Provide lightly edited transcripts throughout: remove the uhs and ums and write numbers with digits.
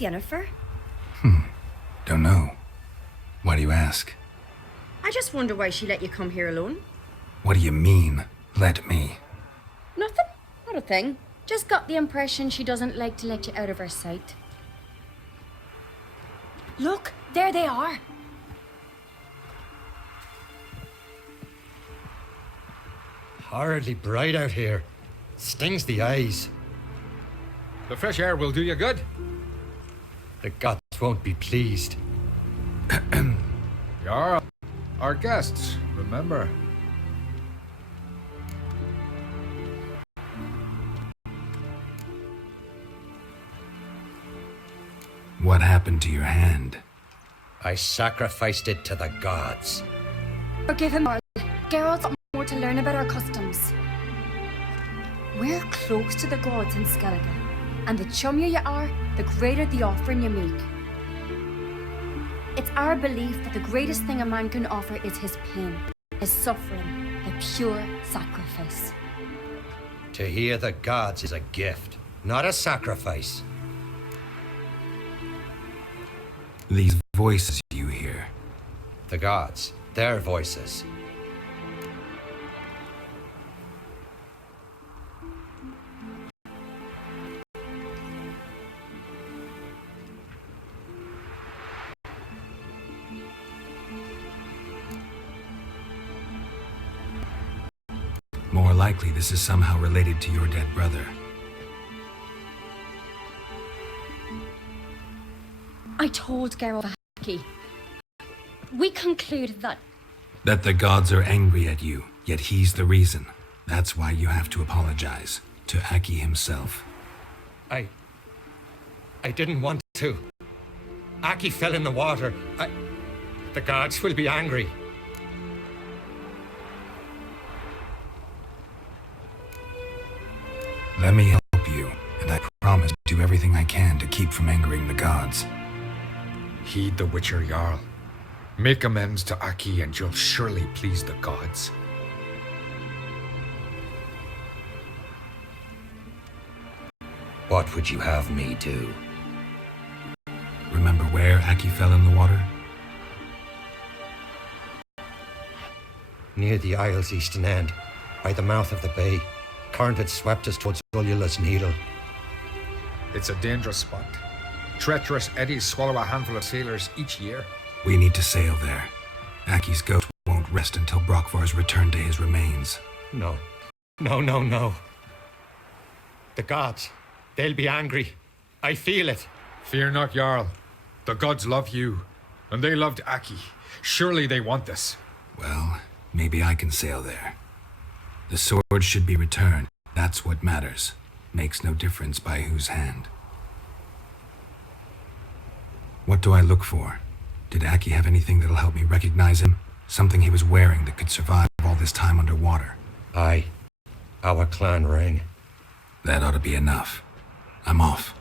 Where's Yennefer? Don't know. Why do you ask? I just wonder why she let you come here alone. What do you mean, let me? Nothing. Not a thing. Just got the impression she doesn't like to let you out of her sight. Look, there they are. Horridly bright out here. Stings the eyes. The fresh air will do you good. The gods won't be pleased. Jarl, our guests, remember. What happened to your hand? I sacrificed it to the gods. Forgive him, Jarl. Geralt's got more to learn about our customs. We're close to the gods in Skellige, and the chummier you are, the greater the offering you make. It's our belief that the greatest thing a man can offer is his pain, his suffering, the pure sacrifice. To hear the gods is a gift, not a sacrifice. These voices you hear. The gods, their voices. More likely this is somehow related to your dead brother. I told Geralt Aki. We concluded that That the gods are angry at you, yet he's the reason. That's why you have to apologize. To Aki himself. I didn't want to. Aki fell in the water. The gods will be angry. Let me help you, and I promise to do everything I can to keep from angering the gods. Heed the Witcher Jarl. Make amends to Aki and you'll surely please the gods. What would you have me do? Remember where Aki fell in the water? Near the Isle's eastern end, by the mouth of the bay. Current had swept us towards Ullula's Needle. It's a dangerous spot. Treacherous eddies swallow a handful of sailors each year. We need to sail there. Aki's ghost won't rest until Brokvar's returned to his remains. No. No. The gods, they'll be angry. I feel it. Fear not, Jarl. The gods love you, and they loved Aki. Surely they want this. Well, maybe I can sail there. The sword should be returned. That's what matters. Makes no difference by whose hand. What do I look for? Did Aki have anything that'll help me recognize him? Something he was wearing that could survive all this time underwater? Aye. Our clan ring. That ought to be enough. I'm off.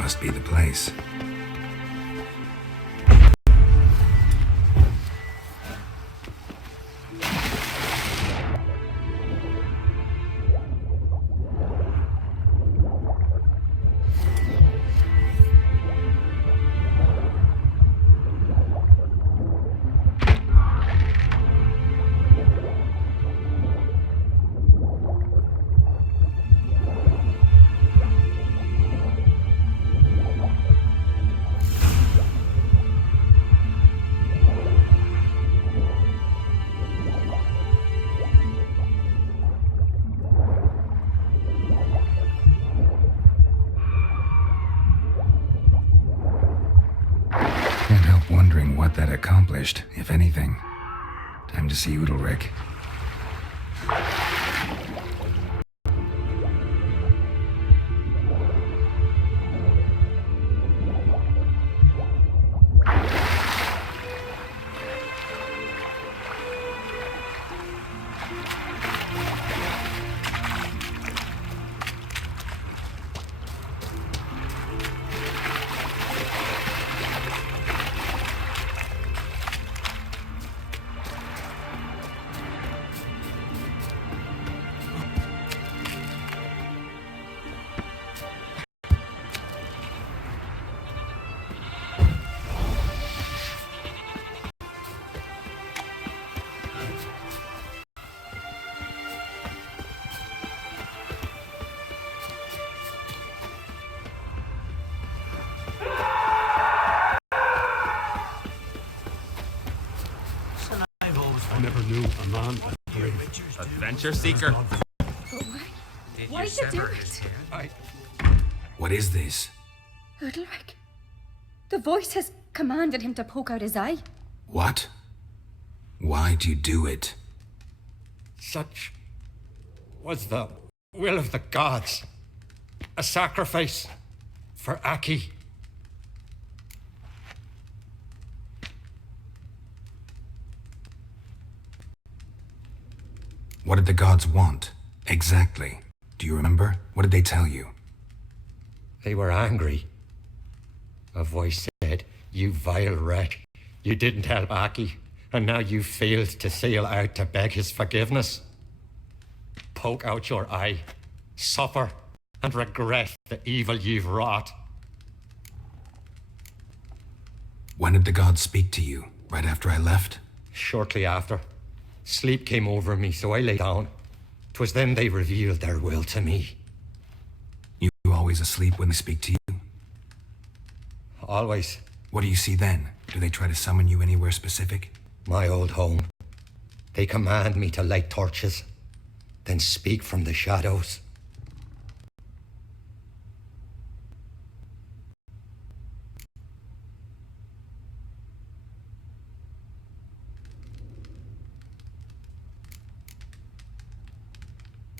Must be the place. Can't help wondering what that accomplished, if anything. Time to see Udalric. I never knew a man as brave. Adventure seeker. Why did you do it? What is this? Udalric. The voice has commanded him to poke out his eye. What? Why'd you do it? Such was the will of the gods. A sacrifice for Aki. What did the gods want? Exactly. Do you remember? What did they tell you? They were angry. A voice said, "You vile wretch. You didn't help Aki, and now you failed to sail out to beg his forgiveness. Poke out your eye, suffer, and regret the evil you've wrought." When did the gods speak to you? Right after I left? Shortly after, sleep came over me, so I lay down. 'Twas then they revealed their will to me. You always asleep when they speak to you? Always. What do you see then? Do they try to summon you anywhere specific? My old home. They command me to light torches, then speak from the shadows.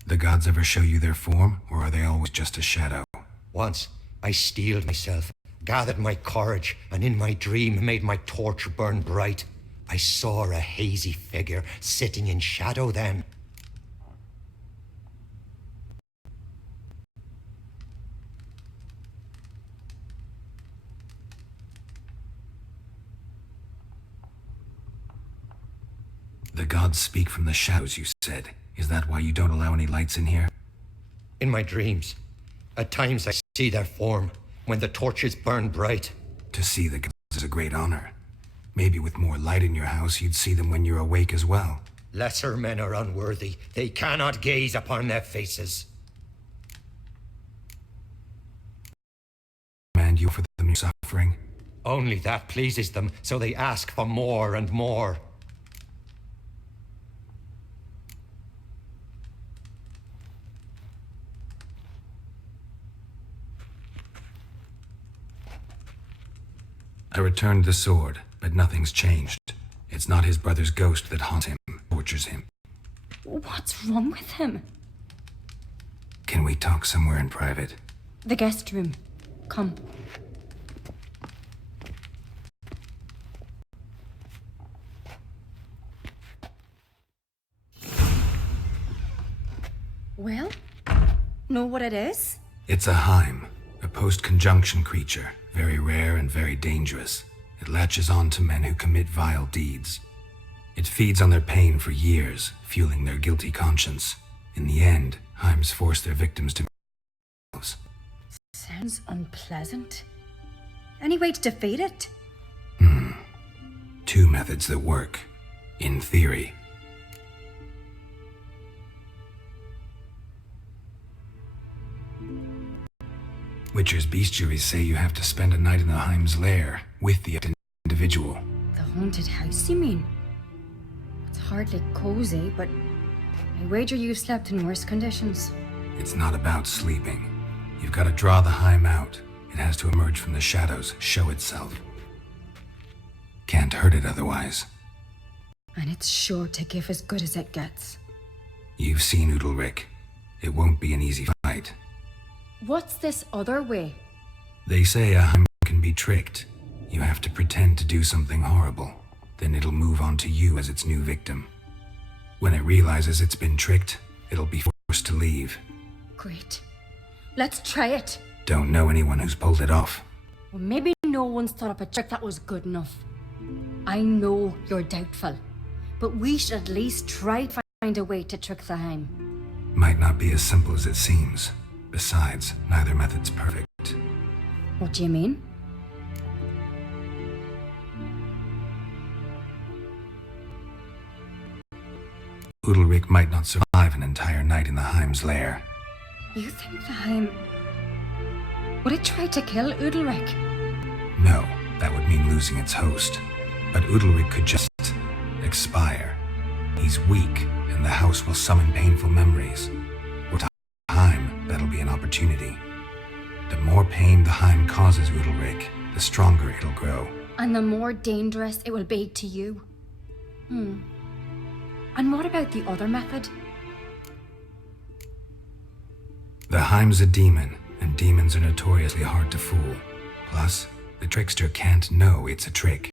The gods ever show you their form, or are they always just a shadow? Once, I steeled myself, gathered my courage, and in my dream made my torch burn bright. I saw a hazy figure sitting in shadow then. The gods speak from the shadows, you said. Is that why you don't allow any lights in here? In my dreams, at times I see their form when the torches burn bright. To see the gods is a great honor. Maybe with more light in your house, you'd see them when you're awake as well. Lesser men are unworthy. They cannot gaze upon their faces. Command you for them your suffering? Only that pleases them, so they ask for more and more. I returned the sword, but nothing's changed. It's not his brother's ghost that haunts him, tortures him. What's wrong with him? Can we talk somewhere in private? The guest room. Come. Well, know what it is? It's a Heim. A post-conjunction creature, very rare and very dangerous. It latches on to men who commit vile deeds. It feeds on their pain for years, fueling their guilty conscience. In the end, Heims force their victims to themselves. Sounds unpleasant. Any way to defeat it? Two methods that work, in theory. Witcher's bestiaries say you have to spend a night in the Heims lair with the individual. The haunted house, you mean? It's hardly cozy, but I wager you've slept in worse conditions. It's not about sleeping. You've got to draw the Heim out. It has to emerge from the shadows, show itself. Can't hurt it otherwise. And it's sure to give as good as it gets. You've seen Udalric. It won't be an easy fight. What's this other way? They say a Heim can be tricked. You have to pretend to do something horrible. Then it'll move on to you as its new victim. When it realizes it's been tricked, it'll be forced to leave. Great. Let's try it. Don't know anyone who's pulled it off. Well, maybe no one's thought up a trick that was good enough. I know you're doubtful, but we should at least try to find a way to trick the Heim. Might not be as simple as it seems. Besides, neither method's perfect. What do you mean? Udalric might not survive an entire night in the Heim's lair. You think the Heim... Would it try to kill Udalric? No, that would mean losing its host. But Udalric could just expire. He's weak, and the house will summon painful memories. With Heim, that'll be an opportunity. The more pain the Heim causes Udalric, the stronger it'll grow. And the more dangerous it will be to you. And what about the other method? The Heim's a demon, and demons are notoriously hard to fool. Plus, the trickster can't know it's a trick.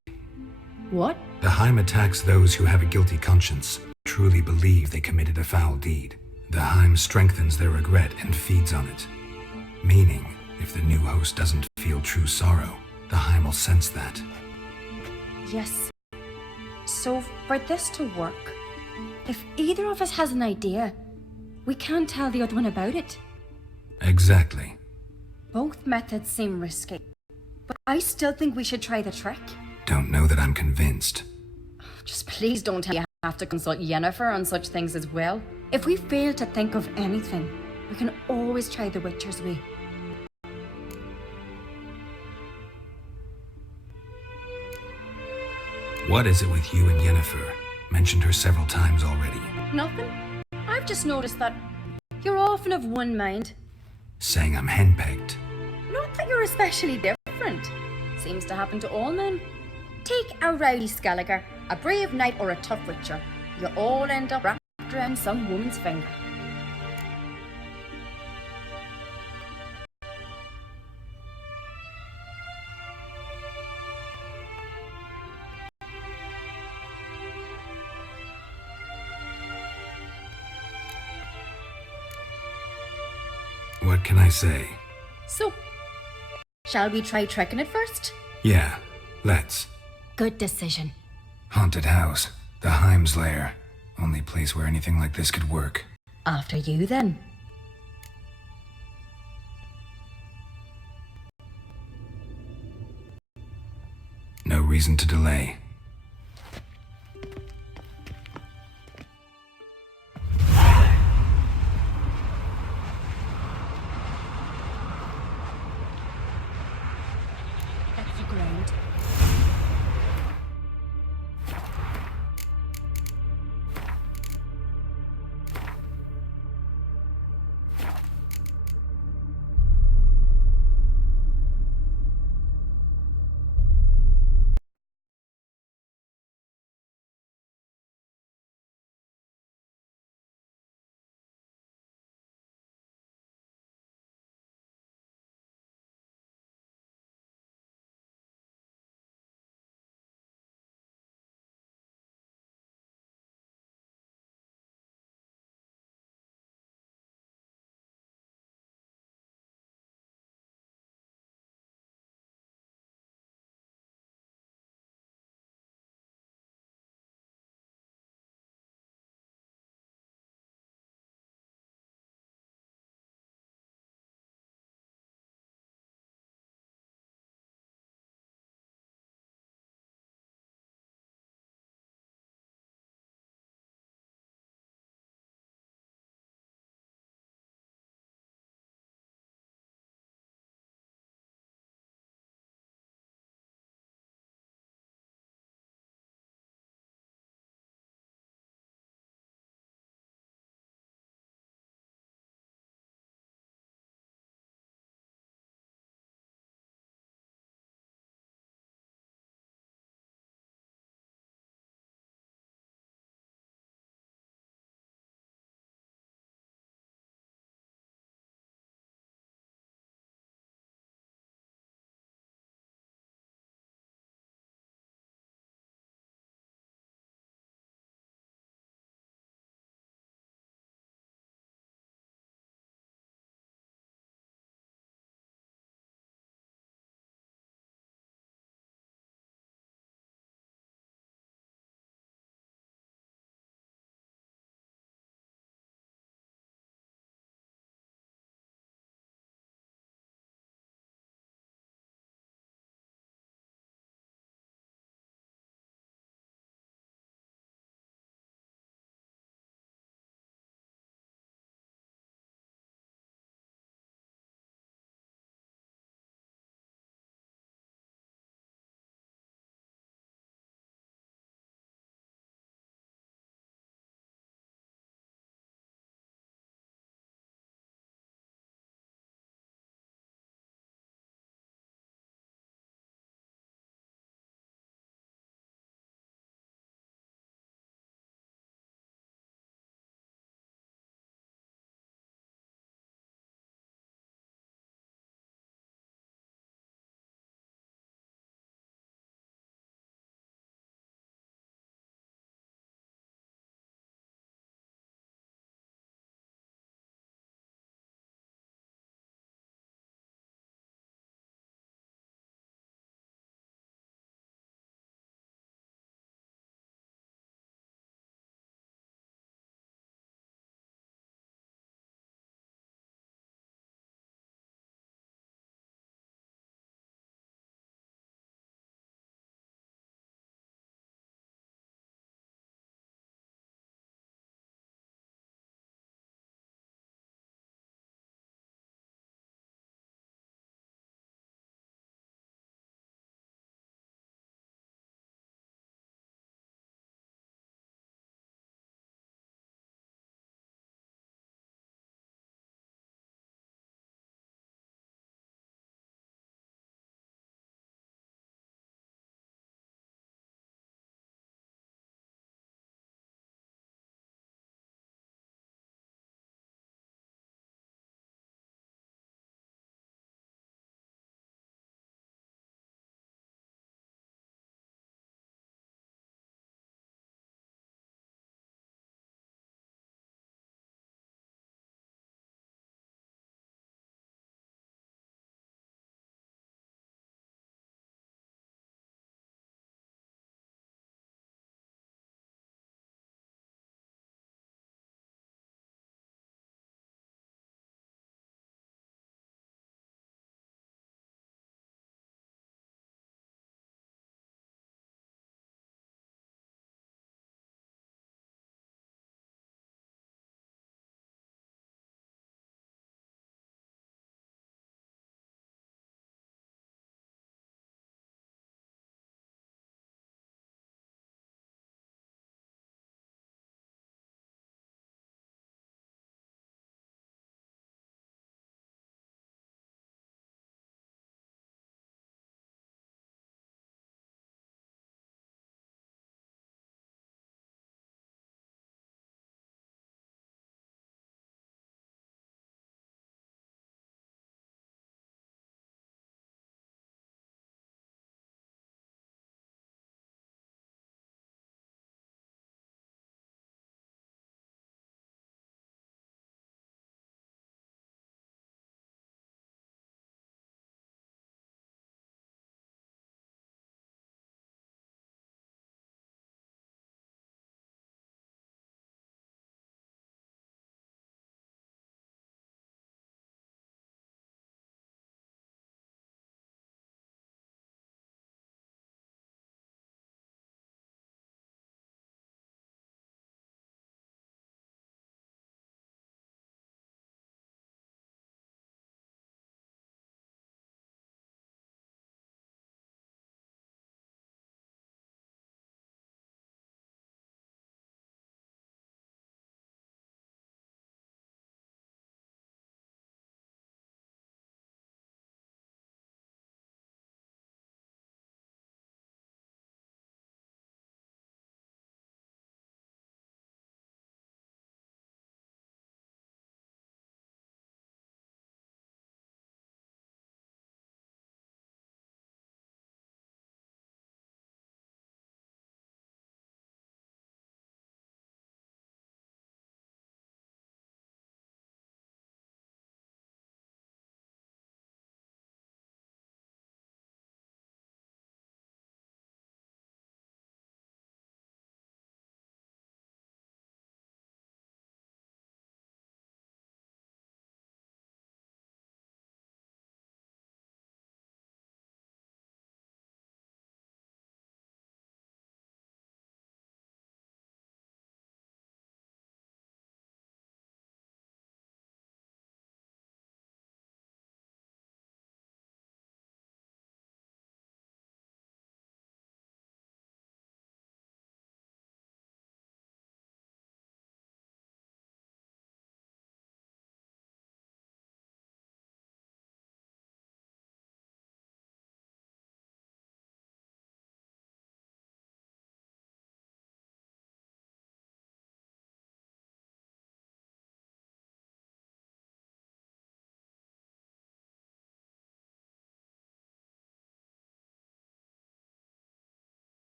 What? The Heim attacks those who have a guilty conscience, truly believe they committed a foul deed. The Heim strengthens their regret and feeds on it. Meaning, if the new host doesn't feel true sorrow, the Heim will sense that. Yes. So, for this to work, if either of us has an idea, we can't tell the other one about it. Exactly. Both methods seem risky, but I still think we should try the trick. Don't know that I'm convinced. Just please don't tell me I have to consult Yennefer on such things as well. If we fail to think of anything, we can always try the Witcher's way. What is it with you and Yennefer? Mentioned her several times already. Nothing. I've just noticed that you're often of one mind. Saying I'm henpecked. Not that you're especially different. Seems to happen to all men. Take a rowdy Skelliger, a brave knight or a tough witcher. You all end up wrapped around some woman's finger. What can I say? So, shall we try tricking it first? Yeah, let's. Good decision. Haunted house. The Heim's lair. Only place where anything like this could work. After you, then. No reason to delay. That's the ground.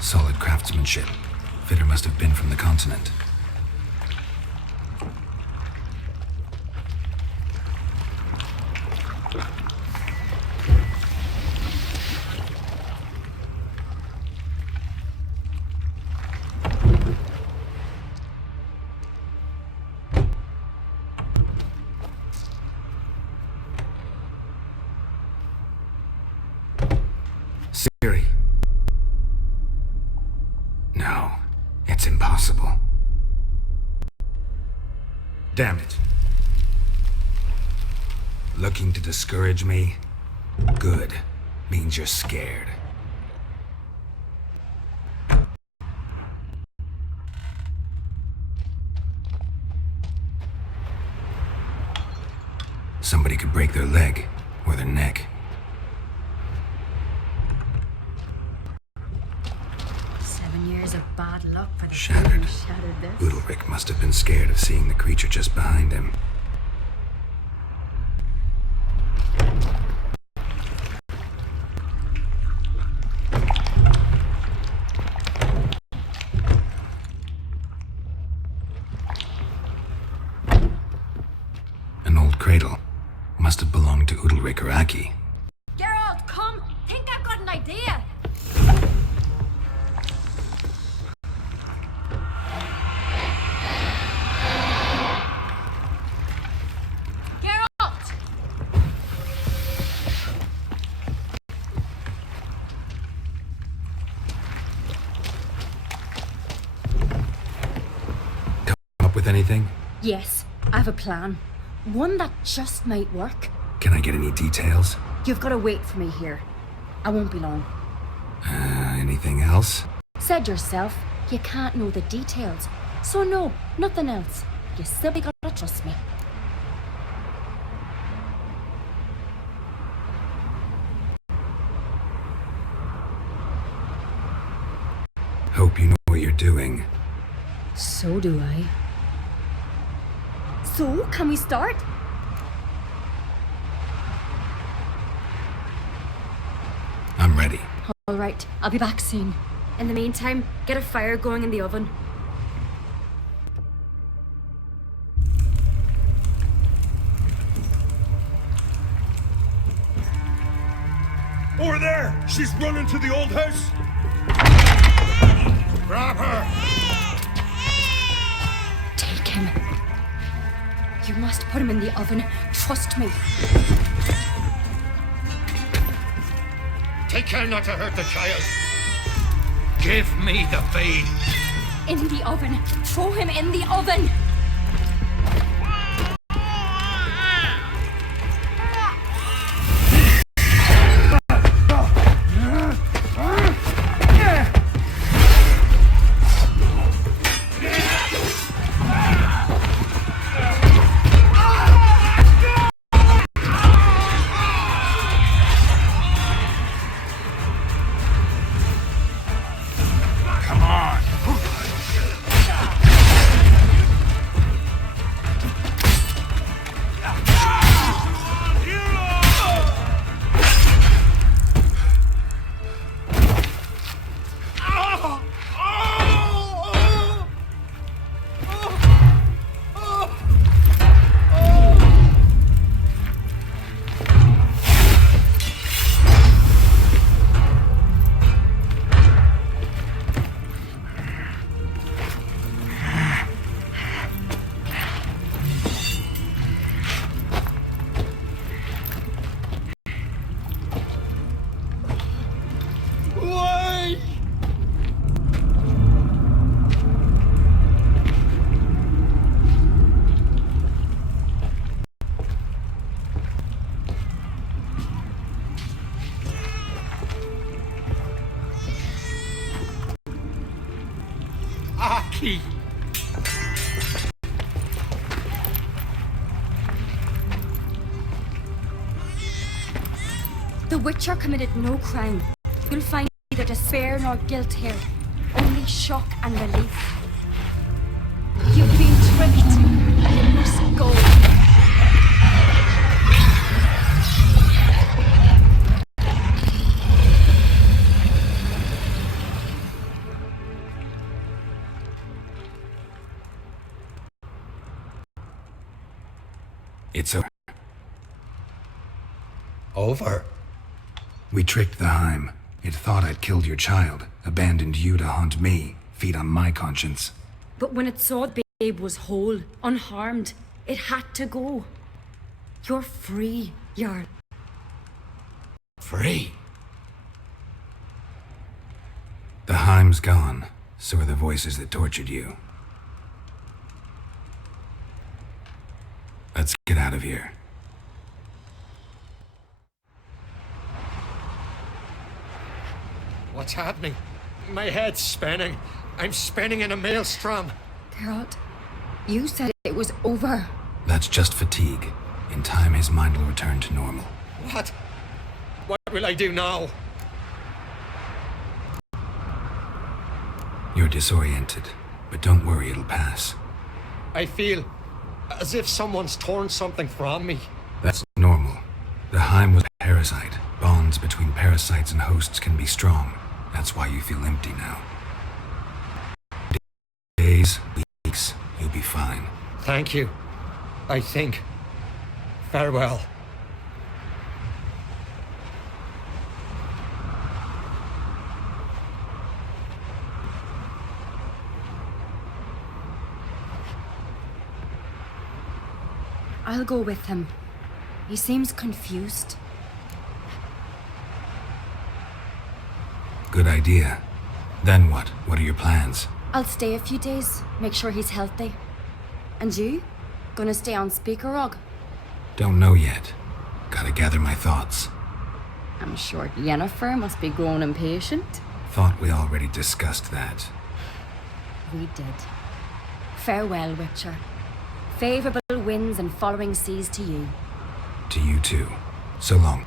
Solid craftsmanship. Fitter must have been from the continent. Siri. No, it's impossible. Damn it. Looking to discourage me? Good. Means you're scared. Somebody could break their leg or their neck. Of bad luck for the Shattered. Shattered this. Udalric must have been scared of seeing the creature just behind him. An old cradle. Must have belonged to Udalric or Aki. Geralt, come! Think I've got an idea! With anything? Yes, I have a plan. One that just might work. Can I get any details? You've got to wait for me here. I won't be long. Anything else? Said yourself, you can't know the details. So no, nothing else. You simply gotta trust me. Hope you know what you're doing. So do I. So, can we start? I'm ready. All right, I'll be back soon. In the meantime, get a fire going in the oven. Over there! She's running to the old house! Grab her! Take him. You must put him in the oven. Trust me. Take care not to hurt the child. Give me the feed. In the oven. Throw him in the oven. Aki! The Witcher committed no crime. You'll find neither despair nor guilt here. Only shock and relief. You've been tricked. You must go. It's over. Over? We tricked the Heim. It thought I'd killed your child, abandoned you to haunt me, feed on my conscience. But when it saw Babe was whole, unharmed, it had to go. You're free, Jarl. Free? The Heim's gone, so are the voices that tortured you. Let's get out of here. What's happening? My head's spinning. I'm spinning in a maelstrom. Geralt, you said it was over. That's just fatigue. In time, his mind will return to normal. What? What will I do now? You're disoriented, but don't worry, it'll pass. I feel as if someone's torn something from me. That's normal. The Heim was a parasite. Bonds between parasites and hosts can be strong. That's why you feel empty now. Days, weeks, you'll be fine. Thank you. I think. Farewell. I'll go with him. He seems confused. Good idea. Then what? What are your plans? I'll stay a few days, make sure he's healthy. And you? Gonna stay on Speaker Rog? Don't know yet. Gotta gather my thoughts. I'm sure Yennefer must be grown impatient. Thought we already discussed that. We did. Farewell, Witcher. Favorable winds and following seas to you. To you too. So long.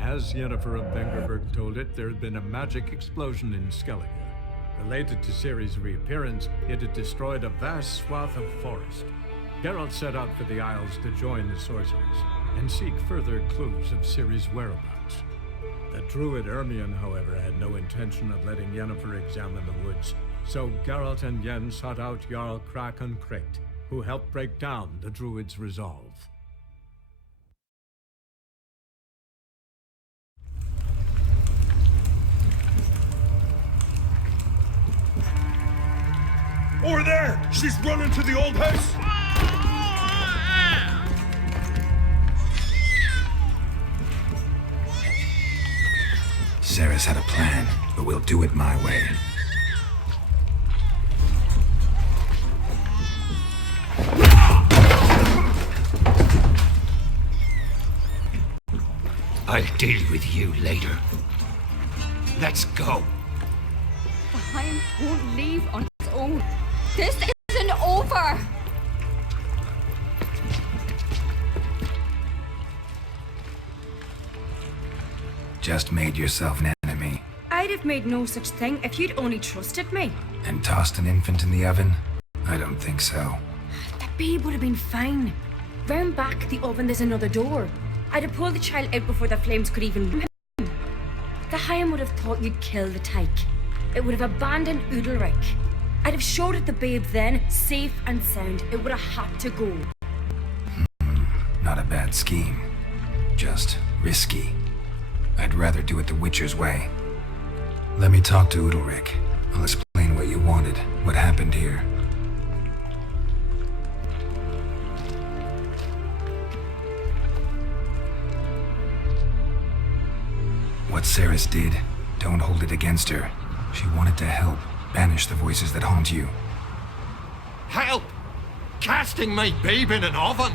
As Yennefer of Vengerberg told it, there had been a magic explosion in Skellige. Related to Ciri's reappearance, it had destroyed a vast swath of forest. Geralt set out for the Isles to join the sorcerers and seek further clues of Ciri's whereabouts. The druid Ermion, however, had no intention of letting Yennefer examine the woods, so Geralt and Yen sought out Jarl Kraken Kricht, who helped break down the druid's resolve. Over there! She's running to the old house! Sarah's had a plan, but we'll do it my way. I'll deal with you later. Let's go. The Heim won't leave on its own. This isn't over! Just made yourself an enemy. I'd have made no such thing if you'd only trusted me. And tossed an infant in the oven? I don't think so. That babe would have been fine. Round back the oven there's another door. I'd have pulled the child out before the flames could even reach him. The Higham would have thought you'd kill the tyke. It would have abandoned Udalric. I'd have showed it the babe then, safe and sound. It would have had to go. Not a bad scheme. Just risky. I'd rather do it the Witcher's way. Let me talk to Udalric. I'll explain what you wanted, what happened here. What Ceres did, don't hold it against her. She wanted to help, banish the voices that haunt you. Help! Casting my babe in an oven!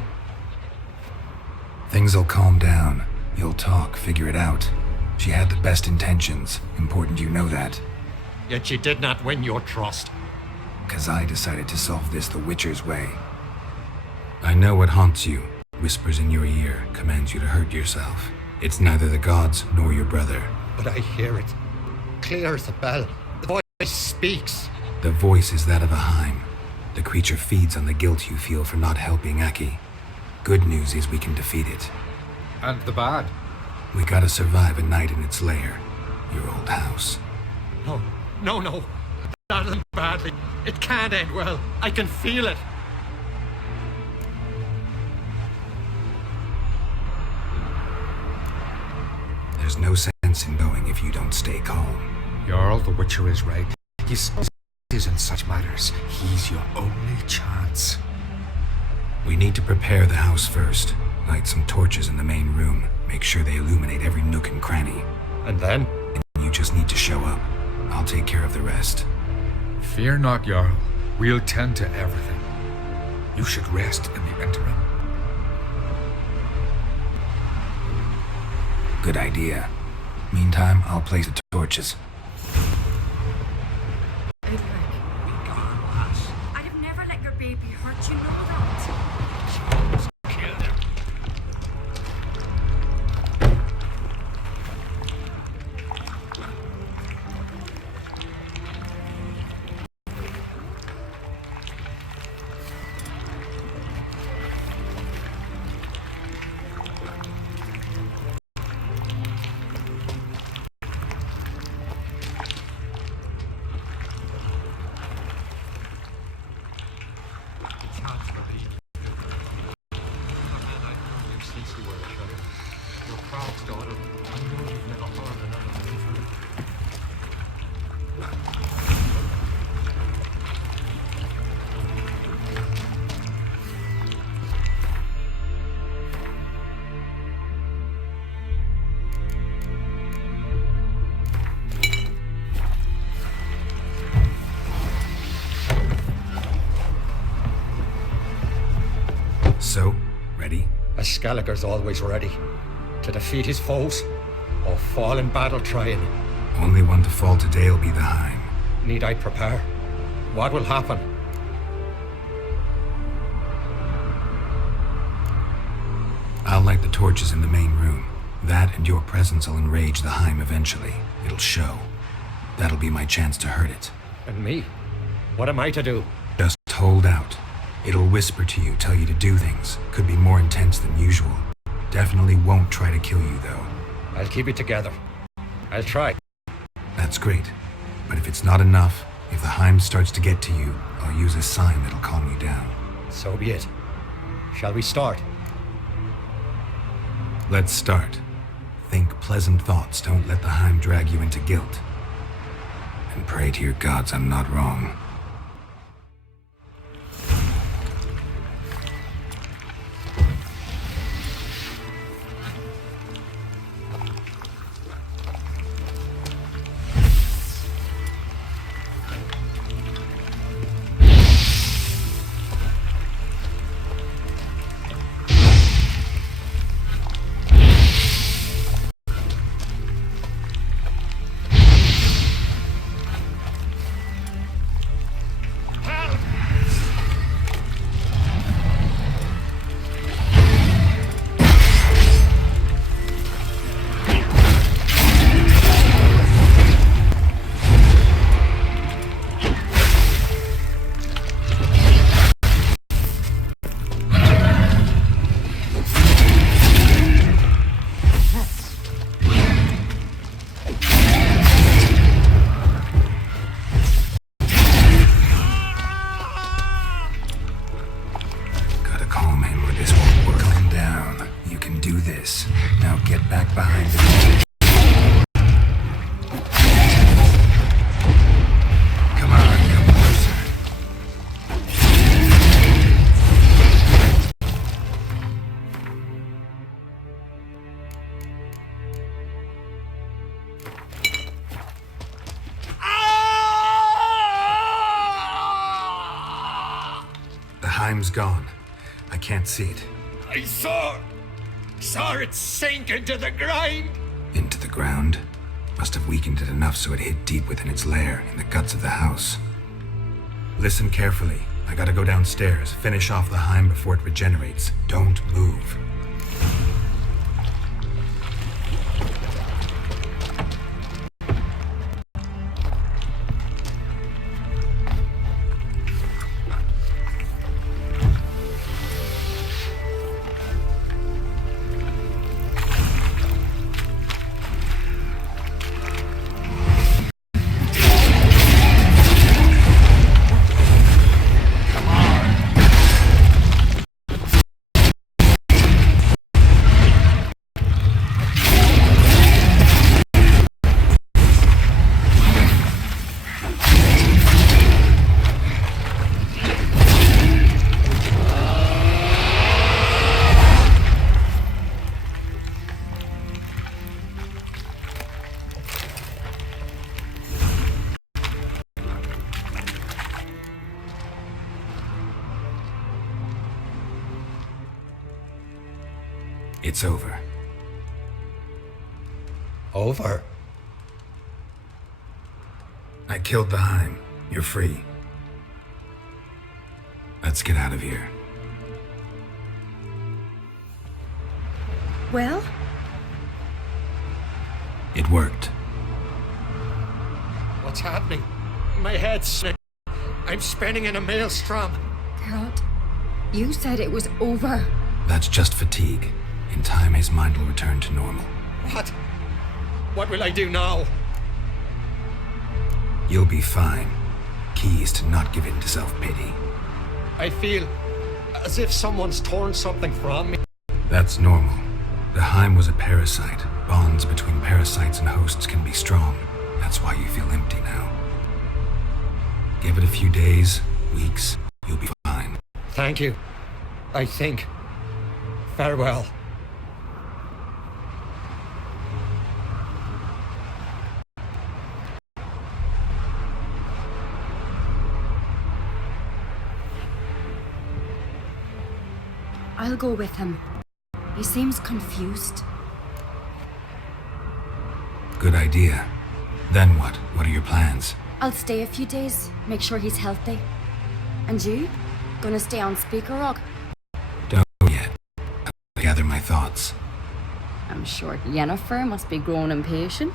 Things'll calm down. You'll talk, figure it out. She had the best intentions. Important you know that. Yet she did not win your trust. 'Cause I decided to solve this the Witcher's way. I know what haunts you, whispers in your ear, commands you to hurt yourself. It's neither the gods nor your brother. But I hear it. Clear as a bell. The voice speaks. The voice is that of a Higham. The creature feeds on the guilt you feel for not helping Aki. Good news is we can defeat it. And the bad? We gotta survive a night in its lair. Your old house. No. That isn't badly. It can't end well. I can feel it. There's no sense in going if you don't stay calm. Jarl, the Witcher is right. He's in such matters. He's your only chance. We need to prepare the house first. Light some torches in the main room. Make sure they illuminate every nook and cranny. And then? You just need to show up. I'll take care of the rest. Fear not, Jarl. We'll tend to everything. You should rest in the interim. Good idea. Meantime, I'll place the torches. I'd have never let your baby hurt, you know that. Kill them. So, ready? A Skelliger's always ready. To defeat his foes, or fall in battle trying. Only one to fall today'll be the Higham. Need I prepare? What will happen? I'll light the torches in the main room. That and your presence will enrage the Higham eventually. It'll show. That'll be my chance to hurt it. And me? What am I to do? Just hold out. It'll whisper to you, tell you to do things. Could be more intense than usual. Definitely won't try to kill you, though. I'll keep it together. I'll try. That's great. But if it's not enough, if the Higham starts to get to you, I'll use a sign that'll calm you down. So be it. Shall we start? Let's start. Think pleasant thoughts. Don't let the Higham drag you into guilt. And pray to your gods I'm not wrong. Hime's gone. I can't see it. I saw it sink into the ground. Into the ground? Must have weakened it enough so it hid deep within its lair, in the guts of the house. Listen carefully. I gotta go downstairs, finish off the Heim before it regenerates. Don't move. It's over. Over? I killed the Heim. You're free. Let's get out of here. Well? It worked. What's happening? My head's sick. I'm spinning in a maelstrom. Geralt, you said it was over. That's just fatigue. In time, his mind will return to normal. What? What will I do now? You'll be fine. Key is to not give in to self-pity. I feel as if someone's torn something from me. That's normal. The Heim was a parasite. Bonds between parasites and hosts can be strong. That's why you feel empty now. Give it a few days, weeks, you'll be fine. Thank you. I think. Farewell. I'll go with him. He seems confused. Good idea. Then what? What are your plans? I'll stay a few days, make sure he's healthy. And you? Gonna stay on Speaker Rock? Don't yet. I'll gather my thoughts. I'm sure Yennefer must be growing impatient.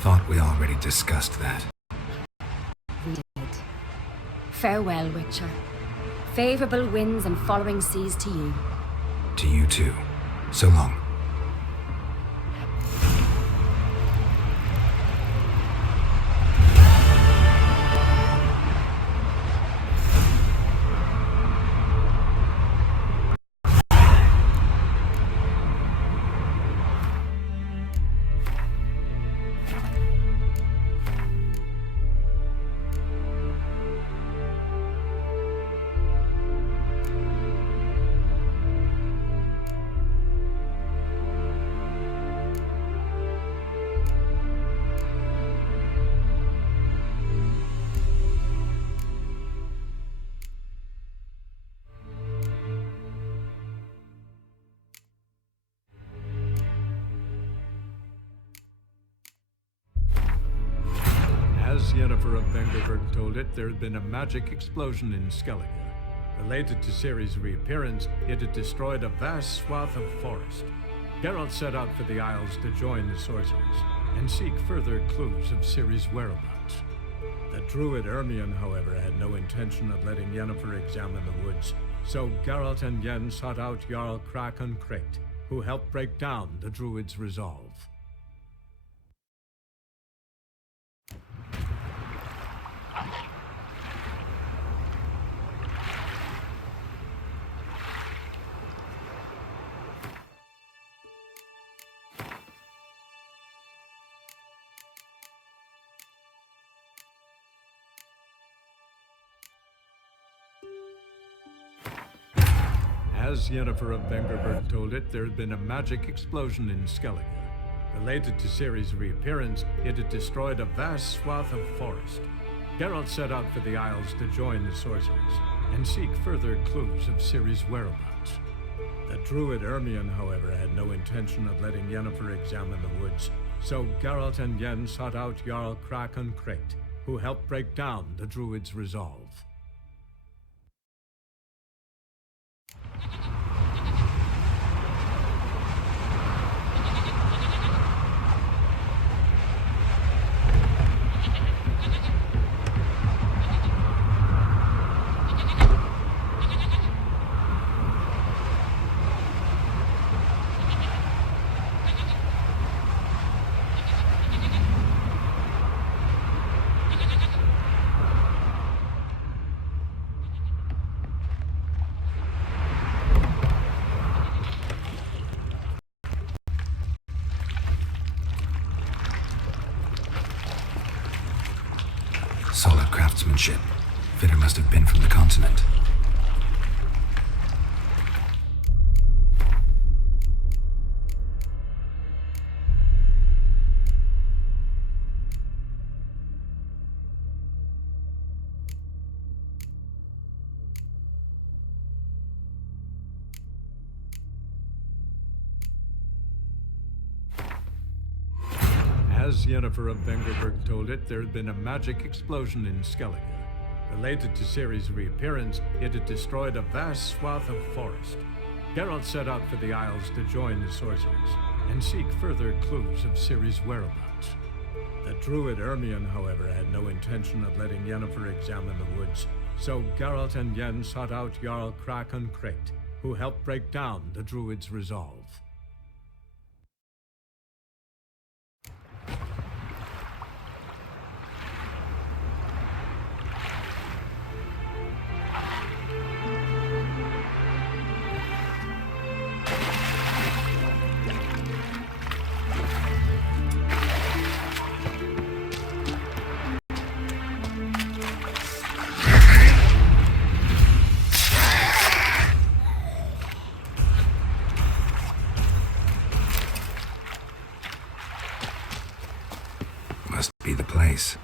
Thought we already discussed that. We did. Farewell, Witcher. Favorable winds and following seas to you. To you too. So long. As Yennefer of Vengerberg told it, there had been a magic explosion in Skellige. Related to Ciri's reappearance, it had destroyed a vast swath of forest. Geralt set out for the Isles to join the sorcerers and seek further clues of Ciri's whereabouts. The druid Ermion, however, had no intention of letting Yennefer examine the woods, so Geralt and Yen sought out Jarl Krakon Krayt, who helped break down the druid's resolve. As Yennefer of Vengerberg told it, there had been a magic explosion in Skellige. Related to Ciri's reappearance, it had destroyed a vast swath of forest. Geralt set out for the Isles to join the sorcerers and seek further clues of Ciri's whereabouts. The druid Ermion, however, had no intention of letting Yennefer examine the woods, so Geralt and Yen sought out Jarl Krakon Krayt, who helped break down the druid's resolve. Solid craftsmanship. Fitter must have been from the continent. As Yennefer of Vengerberg told it, there had been a magic explosion in Skellige. Related to Ciri's reappearance, it had destroyed a vast swath of forest. Geralt set out for the Isles to join the sorcerers and seek further clues of Ciri's whereabouts. The druid Ermion, however, had no intention of letting Yennefer examine the woods, so Geralt and Yen sought out Jarl Krakon Krayt, who helped break down the druid's resolve. Must be the place.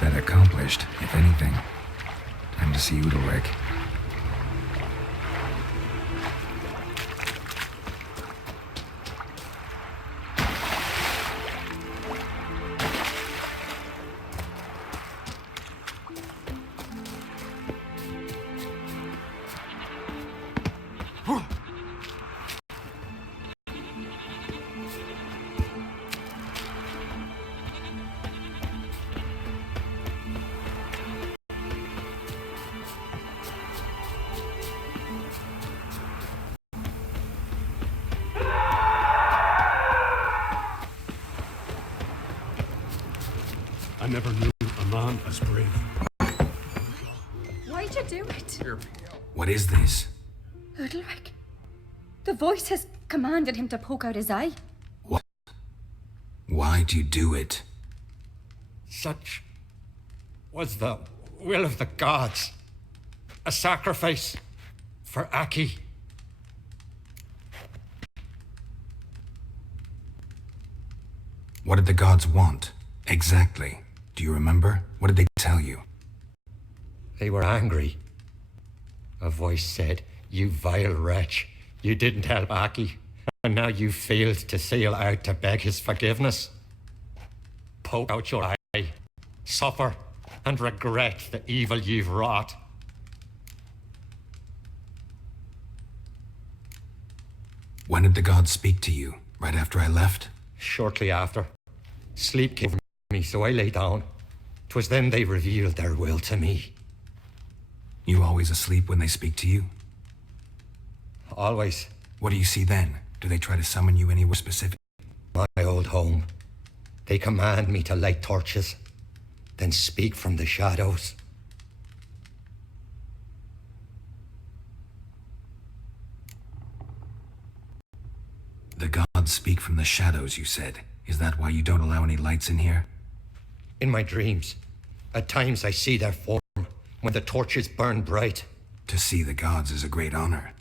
That accomplished, if anything. Time to see Udalric. I never knew a man as brave. Why'd you do it? What is this? Udalric. The voice has commanded him to poke out his eye. What? Why'd you do it? Such was the will of the gods. A sacrifice for Aki. What did the gods want? Exactly. Do you remember? What did they tell you? They were angry. A voice said, "You vile wretch. You didn't help Aki, and now you failed to sail out to beg his forgiveness. Poke out your eye, suffer, and regret the evil you've wrought." When did the gods speak to you? Right after I left? Shortly after, Sleep came over me, so I lay down. 'Twas then they revealed their will to me. You always asleep when they speak to you? Always. What do you see then? Do they try to summon you anywhere specific? My old home. They command me to light torches, then speak from the shadows. The gods speak from the shadows, you said. Is that why you don't allow any lights in here? In my dreams, at times I see their form when the torches burn bright. To see the gods is a great honor.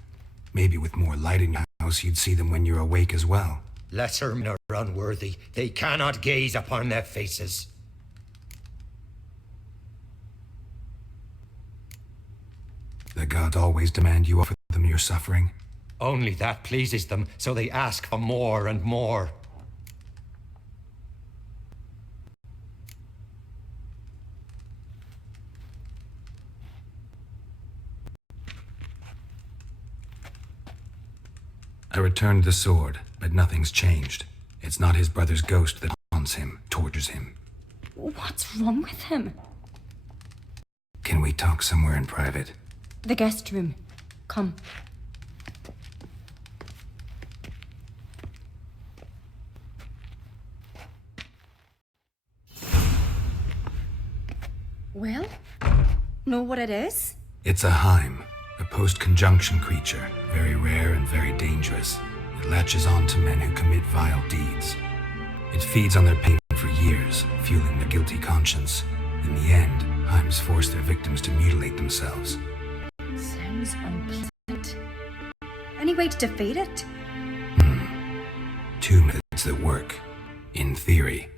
Maybe with more light in your house, you'd see them when you're awake as well. Lesser men are unworthy. They cannot gaze upon their faces. The gods always demand you offer them your suffering? Only that pleases them, so they ask for more and more. I returned the sword, but nothing's changed. It's not his brother's ghost that haunts him, tortures him. What's wrong with him? Can we talk somewhere in private? The guest room. Come. Well, know what it is? It's a Heim, a post-conjunction creature, very rare and very dangerous. It latches on to men who commit vile deeds. It feeds on their pain for years, fueling their guilty conscience. In the end, Heims force their victims to mutilate themselves. Sounds unpleasant. Any way to defeat it? Two methods that work. In theory.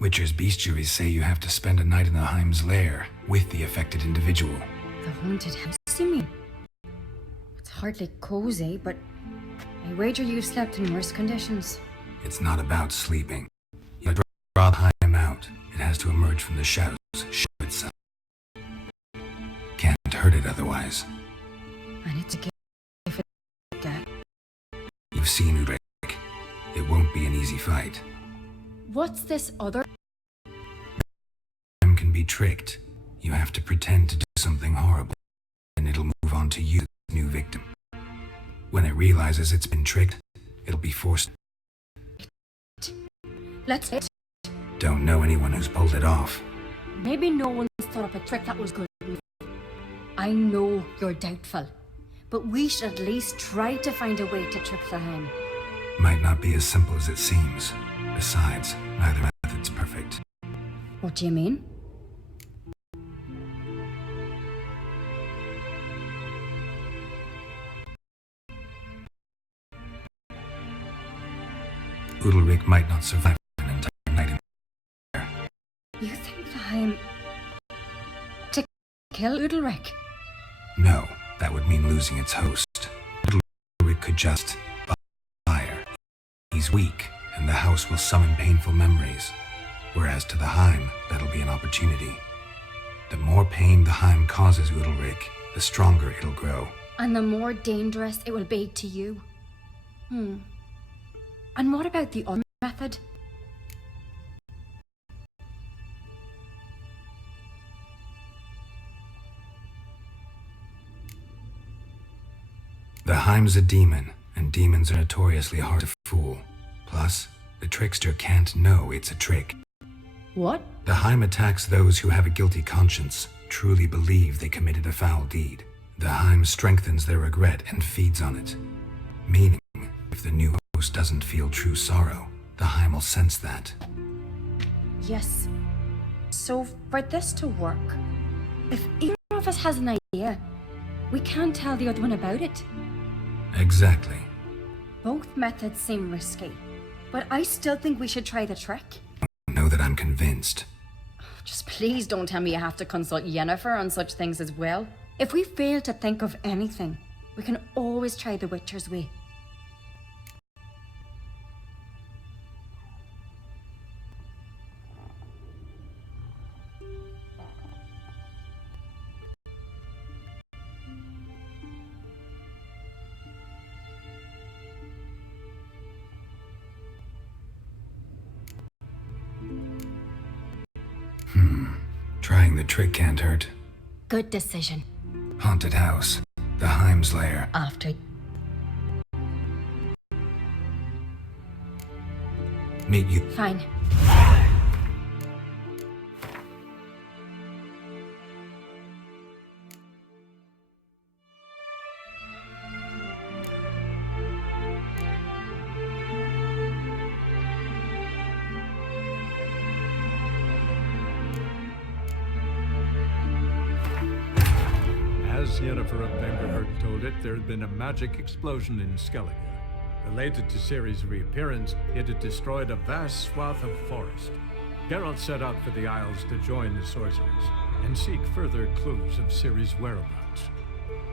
Witcher's bestiaries say you have to spend a night in the Heim's lair with the affected individual. The haunted house, you mean? It's hardly cozy, but I wager you've slept in worse conditions. It's not about sleeping. You draw the Heim out. It has to emerge from the shadows, show itself. Can't hurt it otherwise. And it's a gift if it's that. You've seen Ulrich. It won't be an easy fight. What's this other? Heim can be tricked. You have to pretend to do something horrible, and it'll move on to you, the new victim. When it realizes it's been tricked, it'll be forced. Let's hit. Don't know anyone who's pulled it off. Maybe no one's thought up a trick that was good enough. I know you're doubtful, but we should at least try to find a way to trick the Heim. Might not be as simple as it seems. Besides, neither method's perfect. What do you mean? Ulrich might not survive an entire night in there. You think the Heim to kill Ulrich? No, that would mean losing its host. Ulrich could just fire. He's weak, and the house will summon painful memories. Whereas to the Heim, that'll be an opportunity. The more pain the Heim causes Ulrich, the stronger it'll grow. And the more dangerous it will be to you. And what about the other method? The Heim's a demon, and demons are notoriously hard to fool. Plus, the trickster can't know it's a trick. What? The Heim attacks those who have a guilty conscience, truly believe they committed a foul deed. The Heim strengthens their regret and feeds on it. Meaning, if the new host doesn't feel true sorrow, the Heim will sense that. Yes. So for this to work, if either of us has an idea, we can't tell the other one about it. Exactly. Both methods seem risky, but I still think we should try the trick. Know that I'm convinced. Just please don't tell me you have to consult Yennefer on such things as well. If we fail to think of anything, we can always try the Witcher's way. the trick can't hurt. Good decision. Haunted house. The Himes lair. After. Meet you. Fine. As Yennefer of Vengerberg told it, there had been a magic explosion in Skellige. Related to Ciri's reappearance, it had destroyed a vast swath of forest. Geralt set out for the Isles to join the sorcerers and seek further clues of Ciri's whereabouts.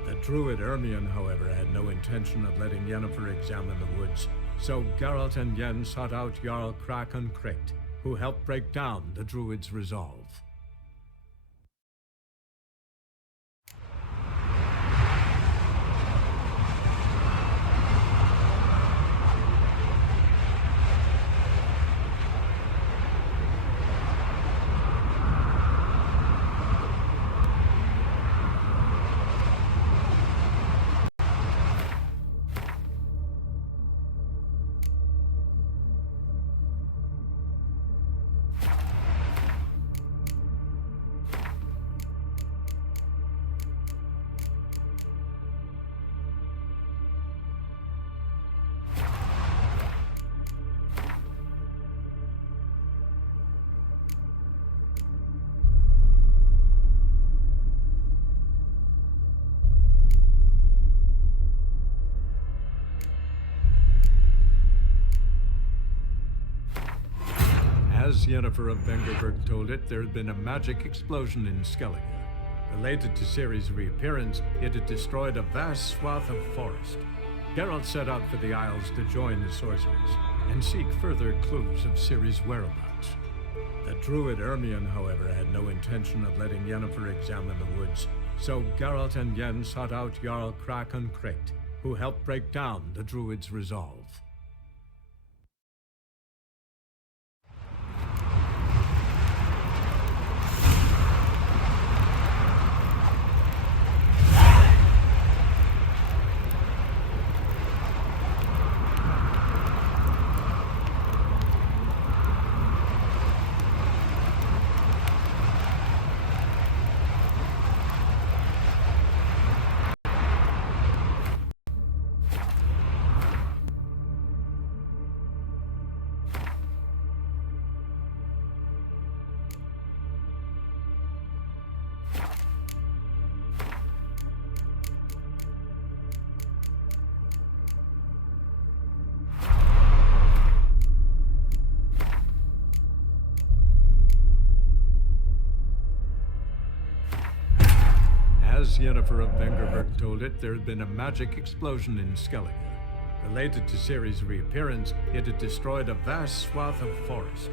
The druid Ermion, however, had no intention of letting Yennefer examine the woods, so Geralt and Yen sought out Jarl Krakon Kricht, who helped break down the druid's resolve. As Yennefer of Vengerberg told it, there had been a magic explosion in Skellige. Related to Ciri's reappearance, it had destroyed a vast swath of forest. Geralt set out for the Isles to join the sorcerers and seek further clues of Ciri's whereabouts. The druid Ermion, however, had no intention of letting Yennefer examine the woods, so Geralt and Yen sought out Jarl Krakon Kricht, who helped break down the druid's resolve. As Yennefer of Vengerberg told it, there had been a magic explosion in Skellige. Related to Ciri's reappearance, it had destroyed a vast swath of forest.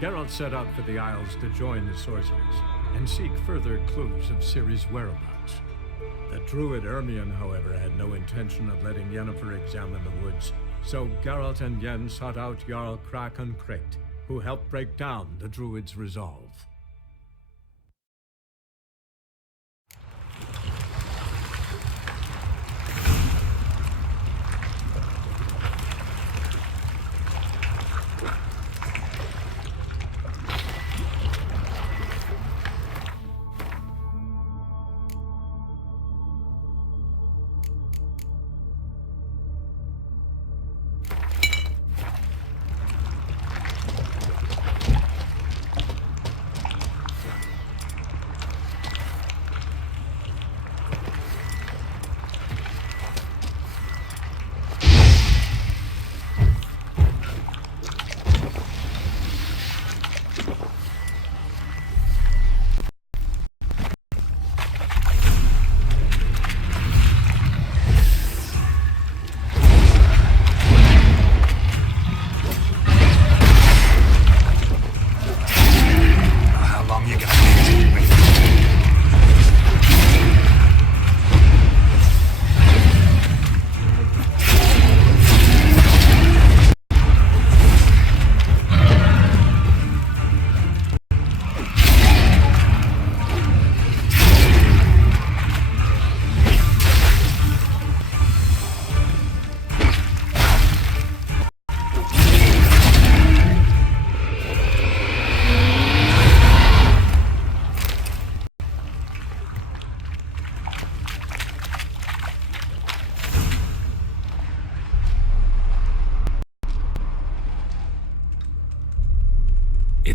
Geralt set out for the Isles to join the sorcerers and seek further clues of Ciri's whereabouts. The druid Ermion, however, had no intention of letting Yennefer examine the woods, so Geralt and Yen sought out Jarl Krakon Kricht, who helped break down the druid's resolve.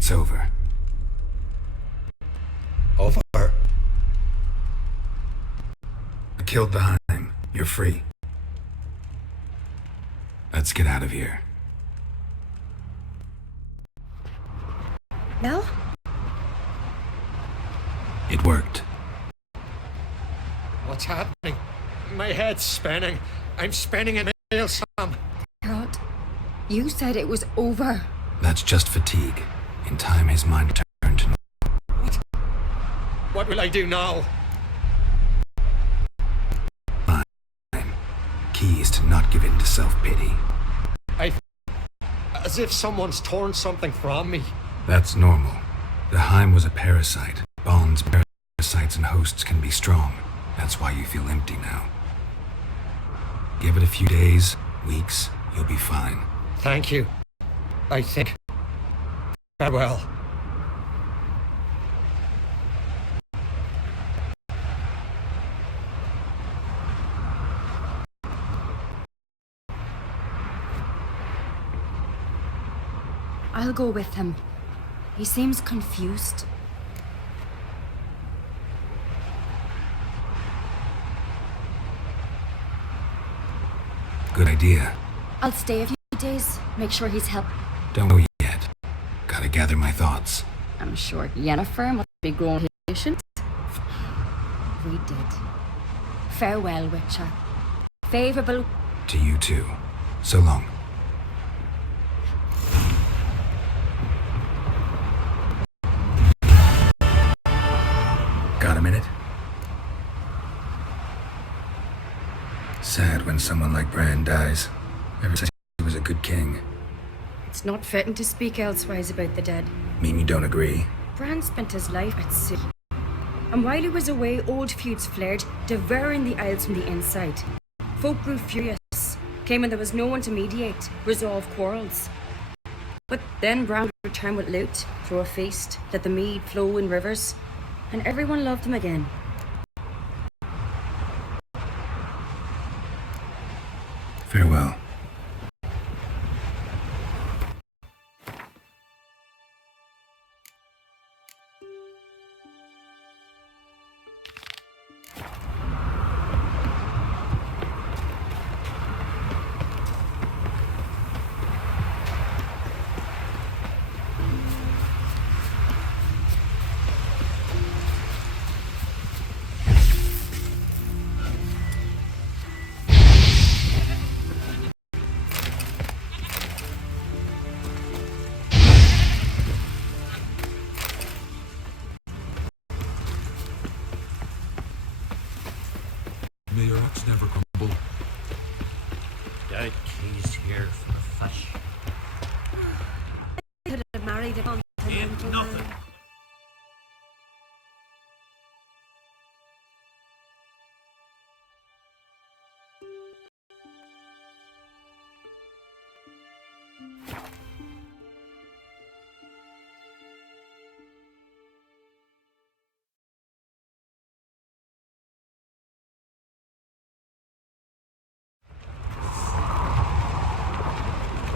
it's over. Over? I killed the Heim. You're free. Let's get out of here. Mel? It worked. What's happening? My head's spinning. I'm spinning a nail, Sam. Geralt, you said it was over. That's just fatigue. In time, his mind returned to normal. What will I do now? Key is to not give in to self-pity. As if someone's torn something from me. That's normal. The Heim was a parasite. Bonds, parasites, and hosts can be strong. That's why you feel empty now. Give it a few days, weeks, you'll be fine. Thank you. I think. Farewell. I'll go with him. He seems confused. Good idea. I'll stay a few days, make sure he's helped. Don't go yet. Gotta gather my thoughts. I'm sure Yennefer must be growing patient. We did. Farewell, Witcher. Favorable. To you too. So long. Got a minute? Sad when someone like Bran dies. Ever since he was a good king. It's not fitting to speak elsewise about the dead. Mean you don't agree? Bran spent his life at sea. And while he was away, old feuds flared, devouring the Isles from the inside. Folk grew furious, claiming there was no one to mediate, resolve quarrels. But then Bran would return with loot, throw a feast, let the mead flow in rivers, and everyone loved him again. Farewell. May your axe never crumble. Doubt he's here for the fish. Could have married a continental Nothing. man.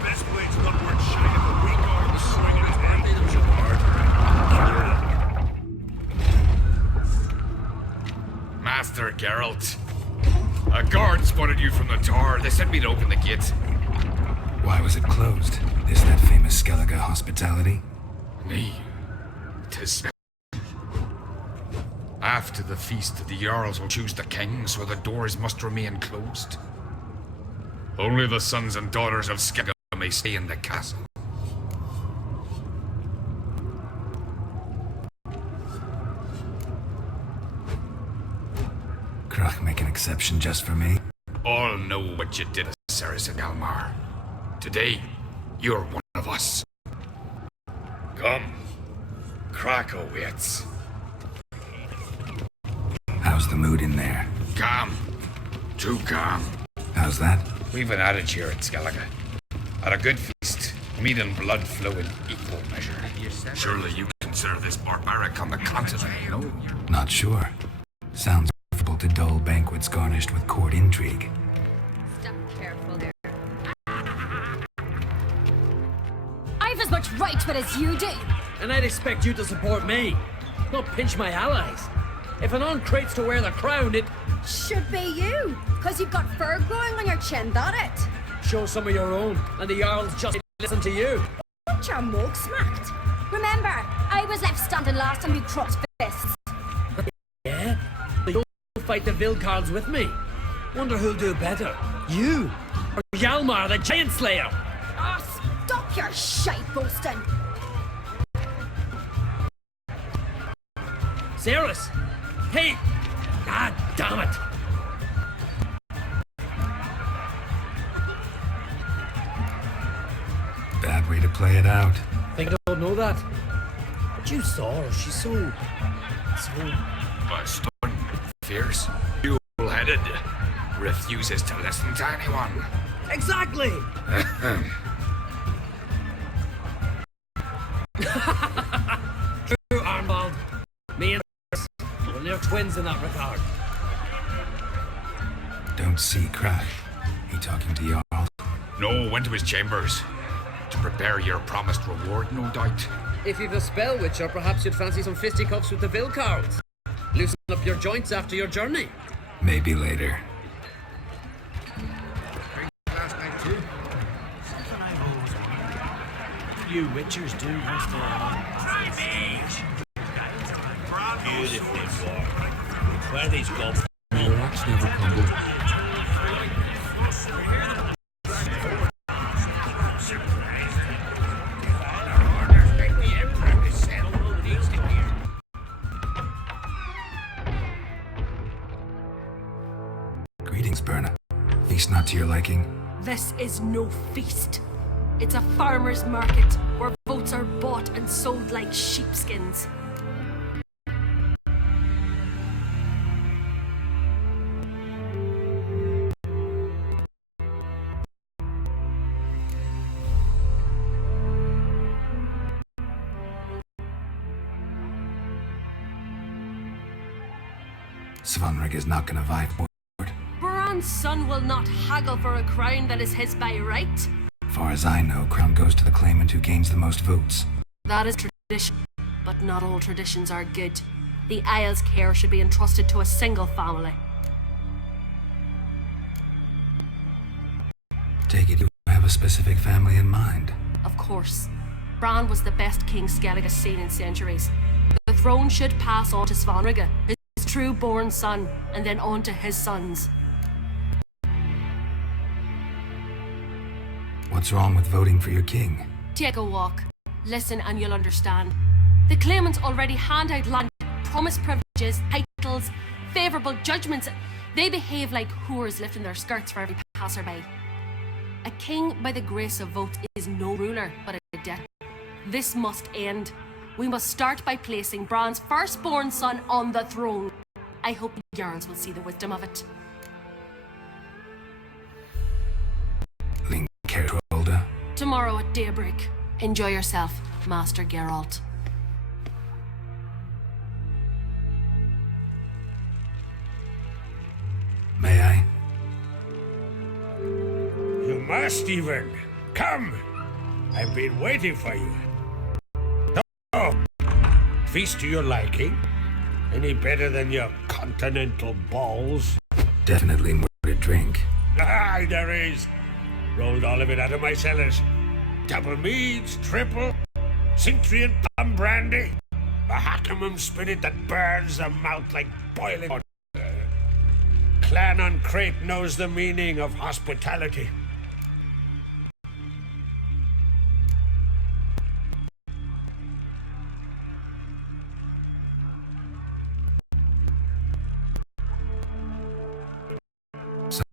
Best blade's not worth shitting if a weak arm was swinging his hand. Master Geralt. A guard spotted you from the tower. They said we'd open the gate. Why was it closed? Is that famous Skellige hospitality? Me. 'Tis. After the feast, the Jarls will choose the king, so the doors must remain closed. Only the sons and daughters of Skellige may stay in the castle. Krach make an exception just for me? All know what you did, Ceres and Almar. Today, you're one of us. Come. Krakow waits. How's the mood in there? Calm. Too calm. How's that? We've an adage here at Skellige. At a good feast, meat and blood flow in equal measure. Surely you consider this barbaric on the continent, no? Not sure. Sounds preferable to dull banquets garnished with court intrigue. Step careful there. I've as much right to it as you do. and I'd expect you to support me, not pinch my allies. If an uncrate's to wear the crown, it... Should be you, because you've got fur growing on your chin, that it? Show some of your own, and the Jarls just listen to you. What your mug smacked? Remember, I was left standing last time you crossed fists. Yeah? You'll fight the Vilcarls with me. Wonder who'll do better, you or Hjalmar the Giant Slayer? Oh, stop your shite boasting. Ceres! Hey! Ah, damn it! Bad way to play it out. Think I don't know that? But you saw her, she's so... Stun, fierce, dual-headed, refuses to listen to anyone. Exactly! True, Armbald. Me and well, they're twins in that regard. Don't see Crack. He talking to Jarl? No, went to his chambers. To prepare your promised reward, no doubt. If you've a spell witcher, perhaps you'd fancy some fisticuffs with the Vilcarls. Loosen up your joints after your journey. Maybe later. Last night too. You witchers do once in a while. Beautifully warm. Where these go? Your axe never crumbled. Greetings, Berna. Feast not to your liking. This is no feast. It's a farmer's market where votes are bought and sold like sheepskins. Svanrig is not gonna vie for it. Baron's son will not haggle for a crown that is his by right. Far as I know, crown goes to the claimant who gains the most votes. That is tradition, but not all traditions are good. The Isle's care should be entrusted to a single family. Take it you have a specific family in mind. Of course. Bran was the best king Skellig has seen in centuries. The throne should pass on to Svanrige, his true-born son, and then on to his sons. What's wrong with voting for your king? Take a walk. Listen and you'll understand. The claimants already hand out land, promise privileges, titles, favourable judgments. They behave like whores lifting their skirts for every passerby. A king by the grace of vote is no ruler, but a debt. This must end. We must start by placing Bran's firstborn son on the throne. I hope the Jarls will see the wisdom of it. Tomorrow at daybreak. Enjoy yourself, Master Geralt. May I? You must even. Come! I've been waiting for you. Oh, feast to your liking? Any better than your continental balls? Definitely more to drink. Aye, there is. Rolled all of it out of my cellars. Double meads, triple, Cintrian plum brandy, a Hackemum spirit that burns the mouth like boiling water. Clan on Crate knows the meaning of hospitality.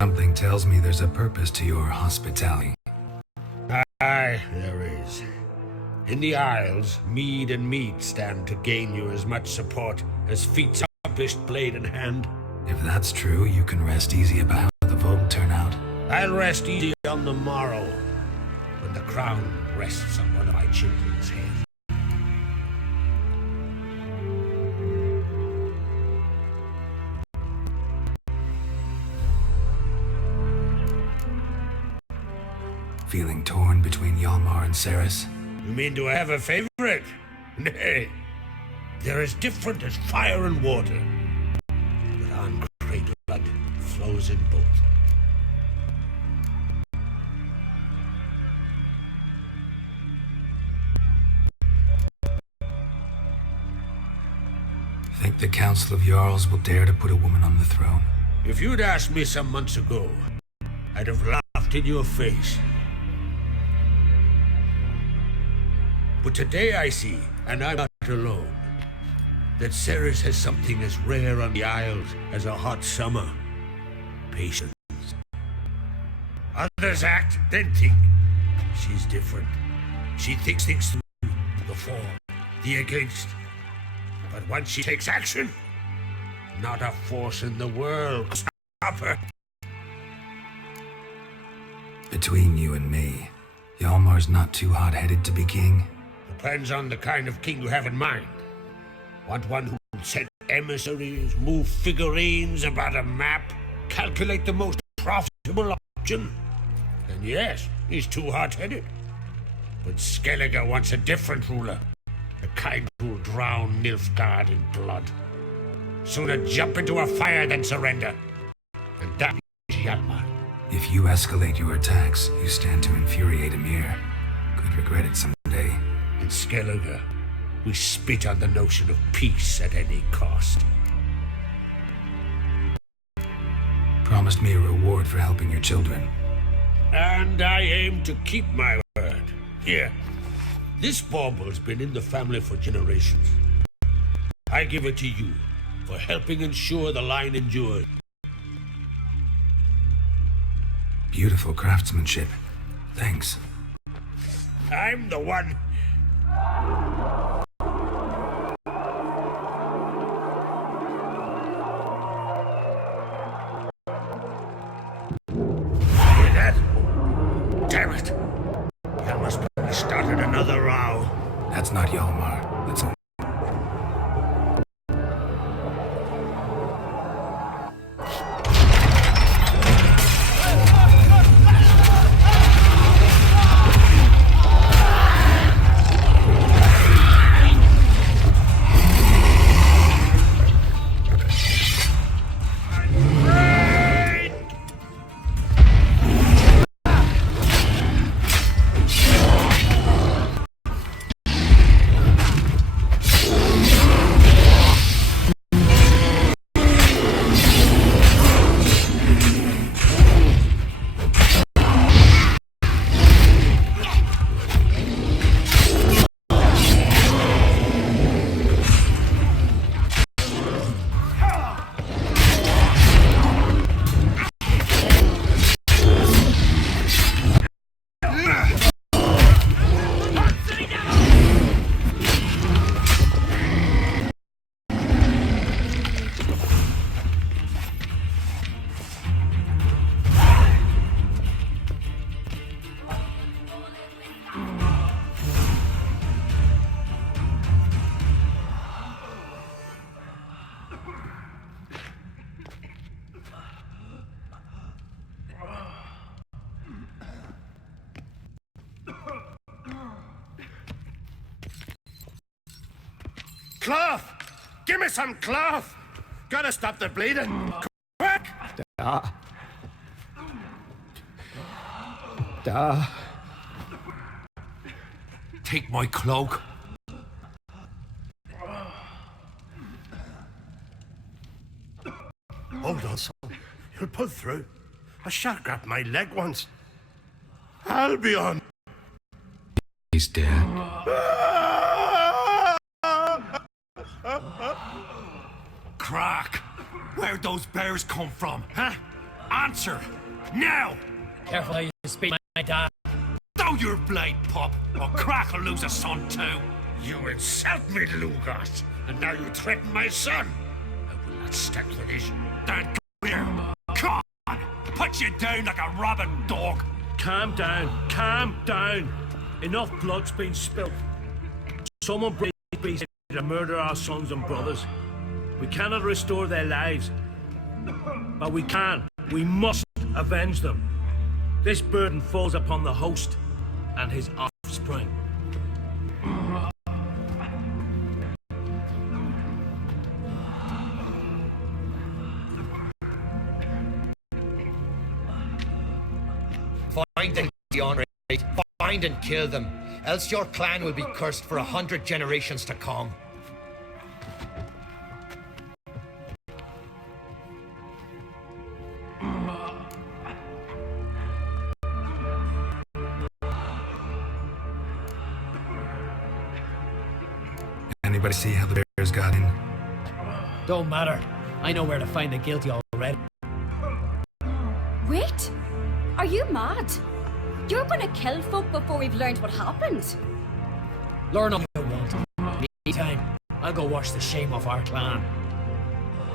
Something tells me there's a purpose to your hospitality. Aye, there is. In the Isles, mead and meat stand to gain you as much support as feats accomplished blade in hand. If that's true, you can rest easy about how the vote will turn out. I'll rest easy on the morrow, when the crown rests on one of my children's heads. Feeling torn between Hjalmar and Ceres? You mean, do I have a favorite? Nay, they're as different as fire and water. But uncradled blood flows in both. Think the Council of Jarls will dare to put a woman on the throne? If you'd asked me some months ago, I'd have laughed in your face. But today I see, and I'm not alone, that Ceres has something as rare on the Isles as a hot summer. Patience. Others act, then think. She's different. She thinks things through, the for, the against. But once she takes action, not a force in the world can stop her. Between you and me, Hjalmar's not too hot-headed to be king. Depends on the kind of king you have in mind. Want one who'll send emissaries, move figurines about a map, calculate the most profitable option? Then yes, he's too hot-headed. But Skellige wants a different ruler. The kind who'll drown Nilfgaard in blood. Sooner jump into a fire than surrender. And that is Hjalmar. If you escalate your attacks, you stand to infuriate Emir. Could regret it someday. In Skellige, we spit on the notion of peace at any cost. Promised me a reward for helping your children. And I aim to keep my word. Here, this bauble's been in the family for generations. I give it to you for helping ensure the line endures. Beautiful craftsmanship. Thanks. I'm the one. Hear that? Damn it. Hjalmar's probably started another row. That's not Hjalmar. That's a... Cloth! Give me some cloth! Gotta stop the bleeding. Quick! Take my cloak. Hold on, son. You'll pull through. A shark grabbed my leg once. Albion! He's dead. Crack! Where'd those bears come from, huh? Answer! Now! Careful how you speak to my dad. Throw your blade, pup, or Crack will lose a son too. You insult me, Lugos, and now you threaten my son. I will not stand for this. Then come here. Come on! Put you down like a rabid dog. Calm down. Calm down. Enough blood's been spilt. Someone bring these to murder our sons and brothers. We cannot restore their lives. But we can. We must avenge them. This burden falls upon the host and his offspring. Find the honorate, find and kill them, else your clan will be cursed for 100 generations to come. Anybody see how the bears got in? Don't matter. I know where to find the guilty already. Wait! Are you mad? You're gonna kill folk before we've learned what happened. Learn all you want. Meantime, I'll go wash the shame off our clan.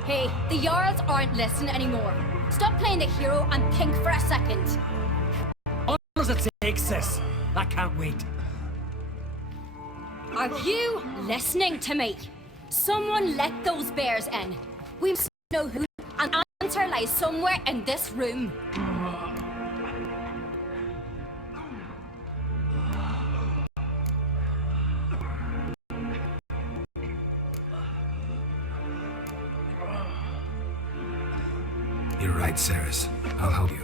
Hey, the Jarls aren't listening anymore. Stop playing the hero and think for a second. How long does it take, sis? That can't wait. Are you listening to me? Someone let those bears in. We must know who, and answer lies somewhere in this room. You're right, Ceres. I'll help you.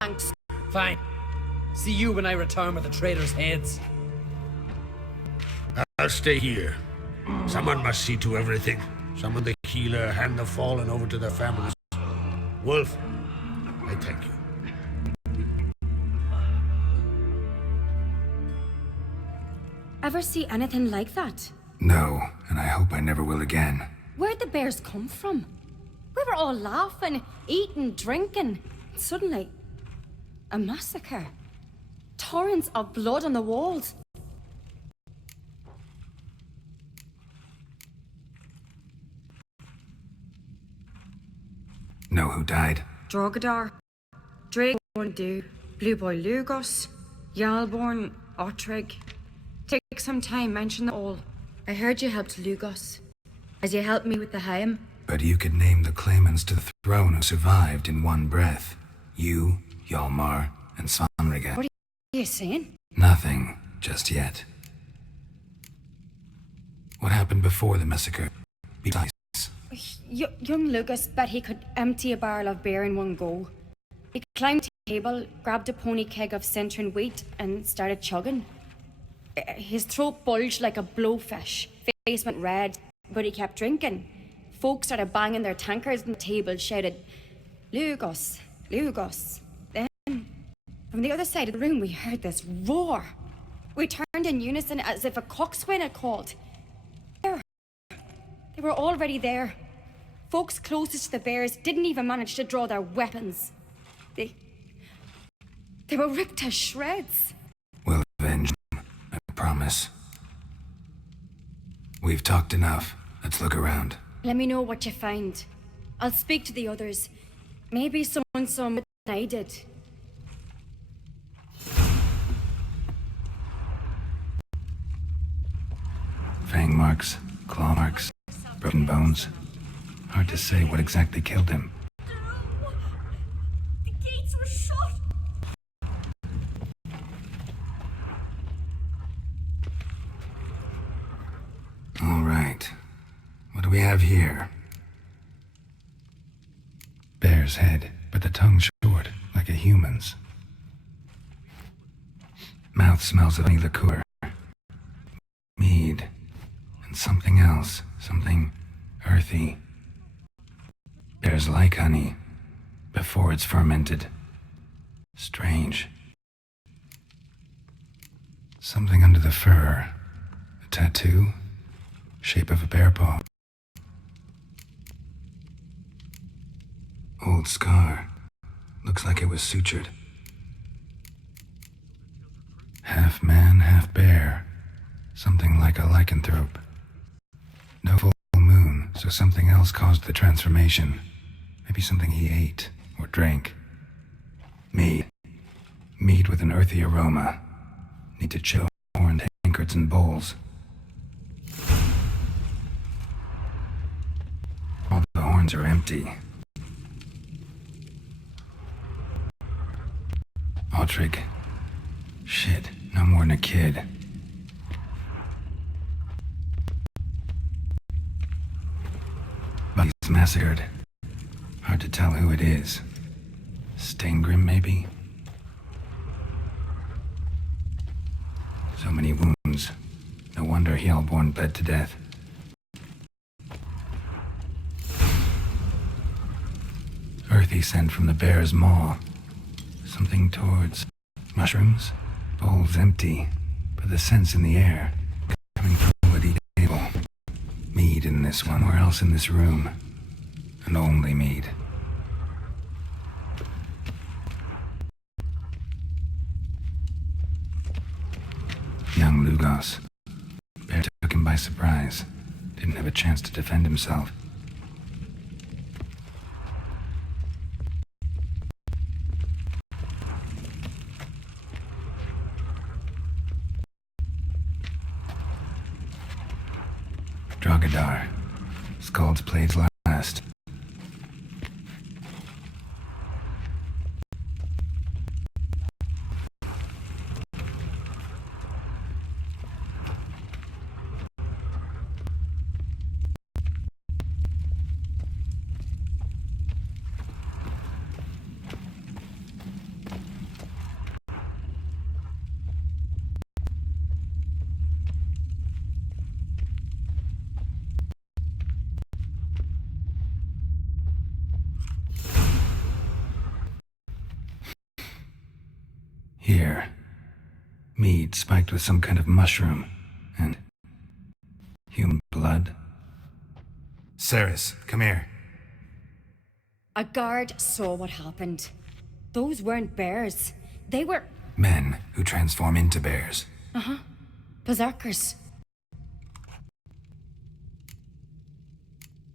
Thanks. Fine. See you when I return with the traitors' heads. I'll stay here. Someone must see to everything. Summon the healer, hand the fallen over to their families. Wolf, I thank you. Ever see anything like that? No, and I hope I never will again. Where'd the bears come from? We were all laughing, eating, drinking. Suddenly, a massacre. Torrents of blood on the walls. Know who died? Drogadar, Dragondu, Blue Boy Lugos, Yalborn, Ottrig. Take some time, mention them all. I heard you helped Lugos. As you helped me with the Haim. But you could name the claimants to the throne who survived in one breath. You, Hjalmar, and Svanriga. What are you saying? Nothing, just yet. What happened before the massacre? Besides, Young Lucas bet he could empty a barrel of beer in one go. He climbed the table, grabbed a pony keg of Centron wheat, and started chugging. His throat bulged like a blowfish, face went red, but he kept drinking. Folks started banging their tankards on the table, shouted, Lugos, Lugos. Then, from the other side of the room, we heard this roar. We turned in unison as if a coxswain had called. They were already there. Folks closest to the bears didn't even manage to draw their weapons. They were ripped to shreds. we'll avenge them, I promise. We've talked enough. Let's look around. Let me know what you find. I'll speak to the others. Maybe someone saw more than I did. Fang marks, claw marks, broken bones. Hard to say what exactly killed him. The gates were shut. All right. What do we have here? Bear's head, but the tongue short, like a human's. Mouth smells of any liqueur. Mead. And something else. Something earthy. Bears like honey, before it's fermented. Strange. Something under the fur. A tattoo? Shape of a bear paw. Old scar. Looks like it was sutured. Half man, half bear. Something like a lycanthrope. No full moon, so something else caused the transformation. Maybe something he ate or drank. Mead. Mead with an earthy aroma. Need to chill horn tankards and bowls. All the horns are empty. Ottrig. Shit, no more than a kid. But he's massacred. Hard to tell who it is. Steingrim, maybe? many wounds. No wonder Hellborn bled to death. Earthy scent from the bear's maw. Something towards mushrooms? Bowls empty, but the scent's in the air. Coming from a woody table. Mead in this one. Where else in this room? And only mead. Young Lugos. Bear took him by surprise. Didn't have a chance to defend himself. Drogadar. Scald's plays last. Here. Mead spiked with some kind of mushroom. And human blood. Ceres, come here. A guard saw what happened. Those weren't bears. They were... Men who transform into bears. Uh-huh. Berserkers.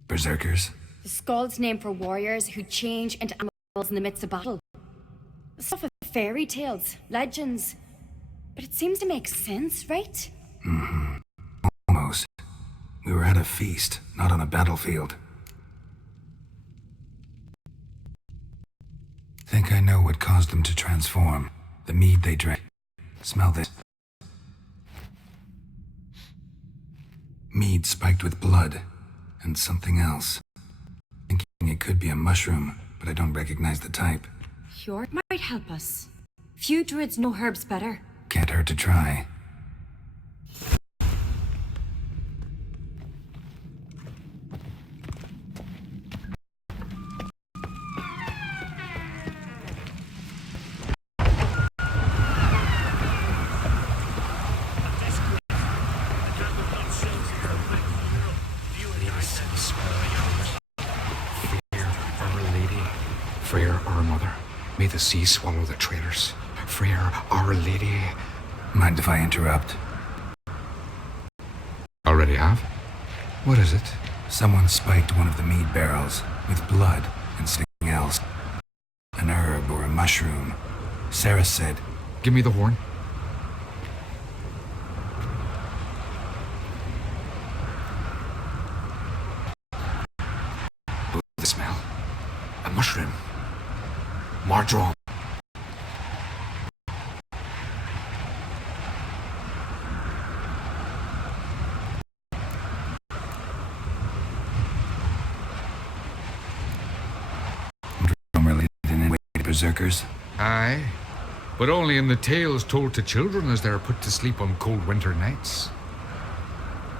Berserkers? The Skald's name for warriors who change into animals in the midst of battle. Stuff of fairy tales, legends. But it seems to make sense, right? Mm-hmm. Almost. We were at a feast, not on a battlefield. Think I know what caused them to transform. The mead they drank. Smell this. Mead spiked with blood. And something else. Thinking it could be a mushroom, but I don't recognize the type. Cure might help us. Few druids know herbs better. Can't hurt to try. Freyr, our mother, may the sea swallow the traitors. Freyr, our lady. Mind if I interrupt? Already have? What is it? Someone spiked one of the mead barrels with blood and something else. An herb or a mushroom. Sarah said, Give me the horn. The smell. A mushroom. Mardrome. Related in any way to berserkers? Aye, but only in the tales told to children as they're put to sleep on cold winter nights.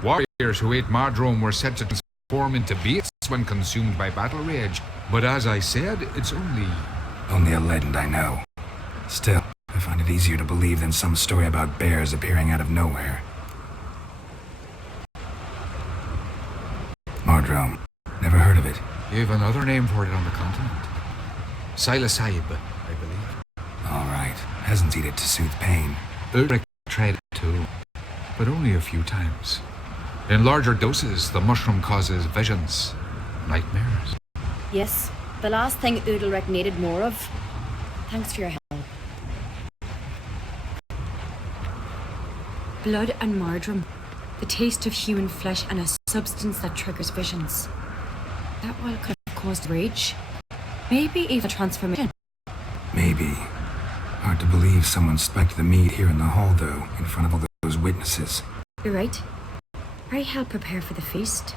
Warriors who ate Mardrome were said to transform into beasts when consumed by battle rage, but as I said, it's Only a legend, I know. Still, I find it easier to believe than some story about bears appearing out of nowhere. Mardrome. Never heard of it. You have another name for it on the continent. Silasib, I believe. All right. Hasn't eaten it to soothe pain. Ulrich tried it too, but only a few times. In larger doses, the mushroom causes visions, nightmares. Yes, the last thing Udalric needed more of. Thanks for your help. Blood and Mardrome. The taste of human flesh and a substance that triggers visions. That well could have caused rage. Maybe even a transformation. Maybe. Hard to believe someone spiked the meat here in the hall, though, in front of all those witnesses. You're right. I helped prepare for the feast.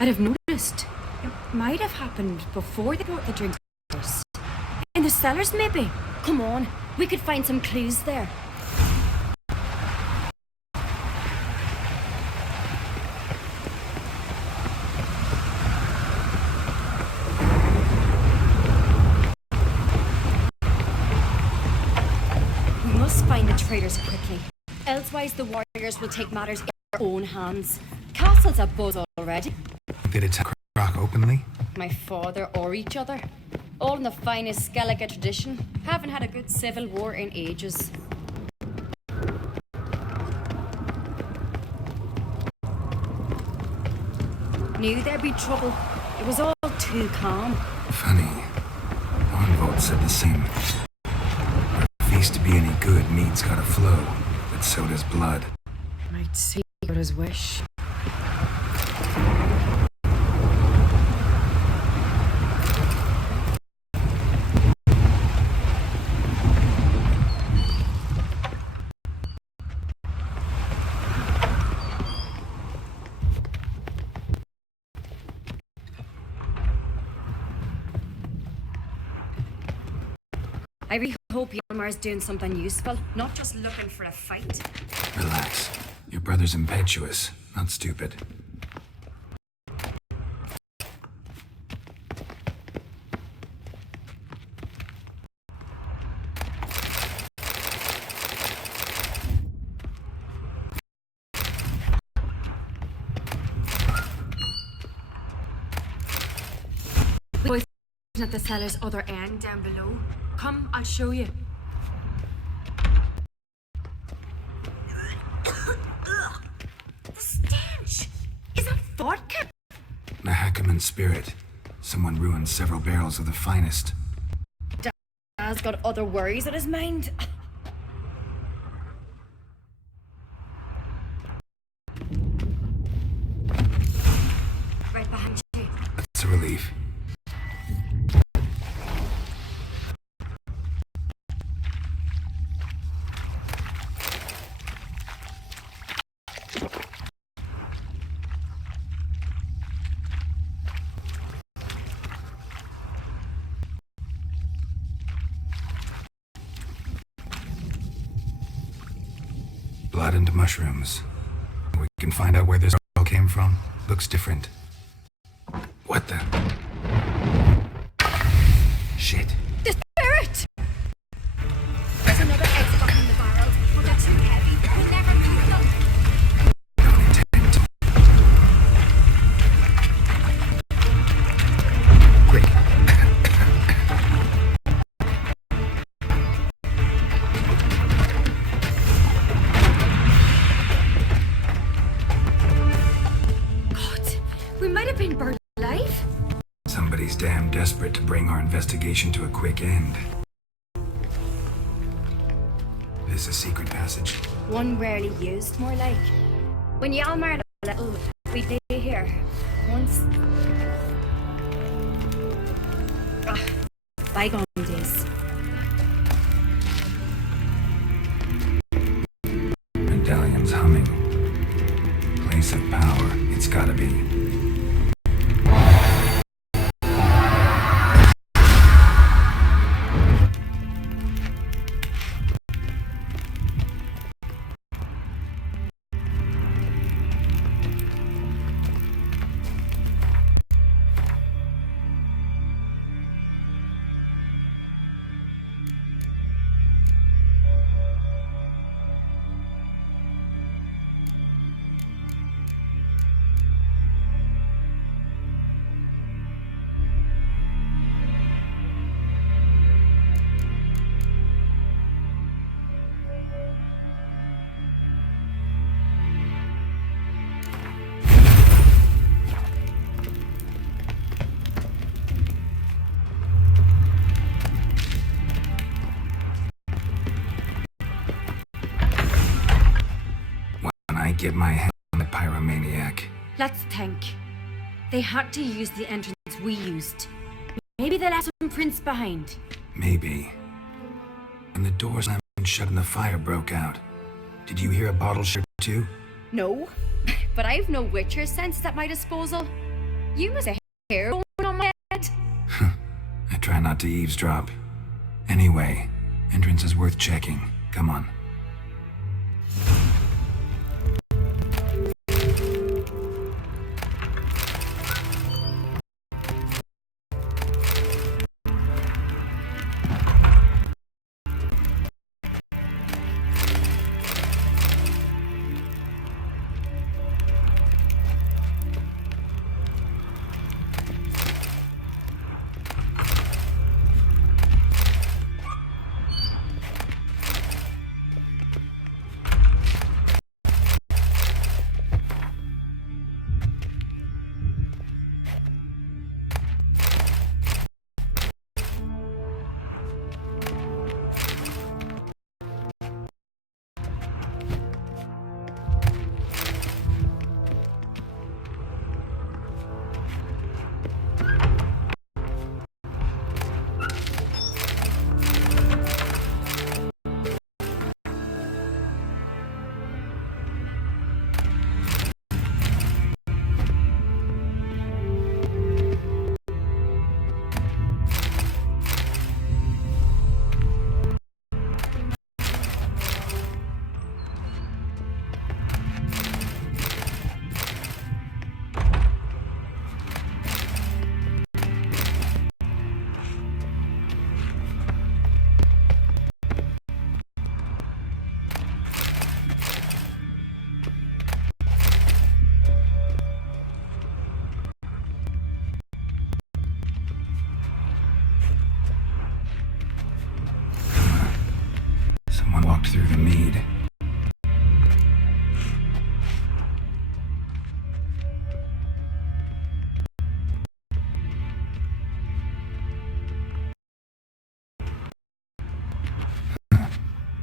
I'd have noticed. It might have happened before they brought the drinks. In the cellars, maybe. Come on, we could find some clues there. traitors quickly. Elsewise, the warriors will take matters in their own hands. Castle's a buzz already. Did it rock openly? My father or each other. All in the finest Skellige tradition. Haven't had a good civil war in ages. Knew there'd be trouble. It was all too calm. Funny. Arnvold said the same. For a feast to be any good, meat's gotta flow, but so does blood. Might see what his wish. I really hope Hjalmar's doing something useful, not just looking for a fight. Relax. Your brother's impetuous, not stupid. Boys at the cellar's other end down below. Come, I'll show you. The stench! Is that vodka? The Hackerman spirit. Someone ruined several barrels of the finest. Dad's got other worries on his mind. Right behind you. That's a relief. Blood and mushrooms. We can find out where this all came from. Looks different. What the? Shit. The spirit! There's another egg behind the barrels, but they're too heavy. We'll never move them. Don't intend to. Quick. We might have been burned alive. Somebody's damn desperate to bring our investigation to a quick end. This a secret passage? One rarely used, more like. When Hjalmar had a little, we'd lay here. Once. Bygone days. Medallion's humming. Place of power, it's gotta be. Get my hand on the pyromaniac. Let's think. They had to use the entrance we used. Maybe they left some prints behind. Maybe. And the door slammed shut and the fire broke out. Did you hear a bottle shot too? No, but I've no Witcher sense at my disposal. You must have hair going on my head. I try not to eavesdrop. Anyway, entrance is worth checking. Come on.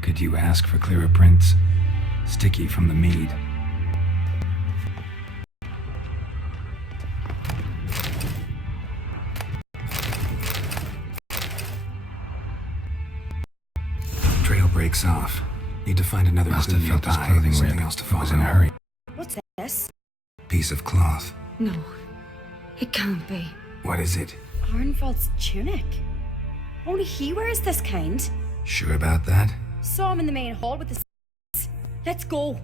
Could you ask for clearer prints? Sticky from the mead. Trail breaks off. Need to find another Must have felt his nearby. clothing Something rip. else to follow. Was in a hurry. What's this? Piece of cloth. No, it can't be. What is it? Arnvald's tunic. Only he wears this kind. Sure about that? Saw him in the main hall with the Let's go.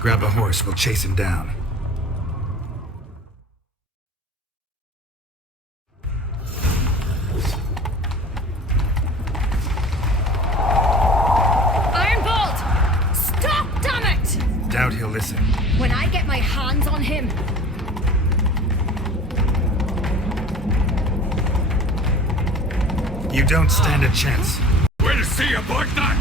Grab a horse, we'll chase him down. Ironbolt! Stop, damn it! Doubt he'll listen. When I get my hands on him. You don't stand a chance. We'll see about that!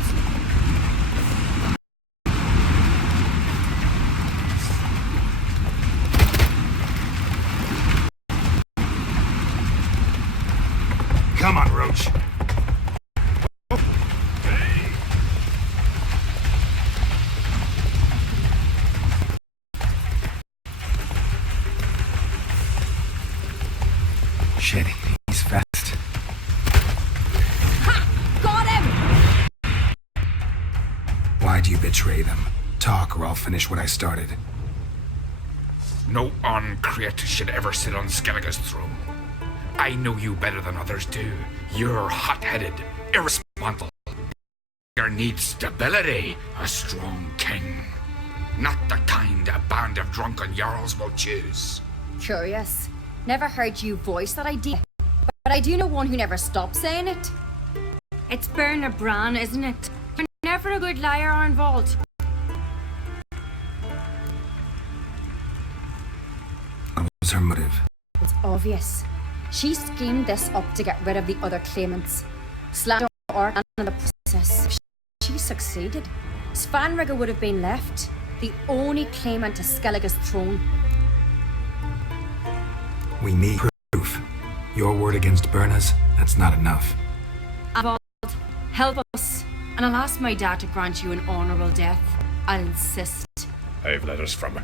Come on, Roach. Shit, he's fast. Ha! Got him! Why do you betray them? Talk or I'll finish what I started. No uncreate should ever sit on Skellige's throne. I know you better than others do. You're hot-headed, irresponsible. You need stability, a strong king. Not the kind a band of drunken jarls will choose. Curious. Never heard you voice that idea. But I do know one who never stops saying it. It's Bernard Bran, isn't it? You're never a good liar, Arnvald. What was her motive? It's obvious. She schemed this up to get rid of the other claimants. Slammed our art in the process. She succeeded. Svanrigger would have been left, the only claimant to Skellige's throne. We need proof. Your word against Berna's, that's not enough. Arnvald, help us, and I'll ask my dad to grant you an honourable death. I'll insist. I have letters from her.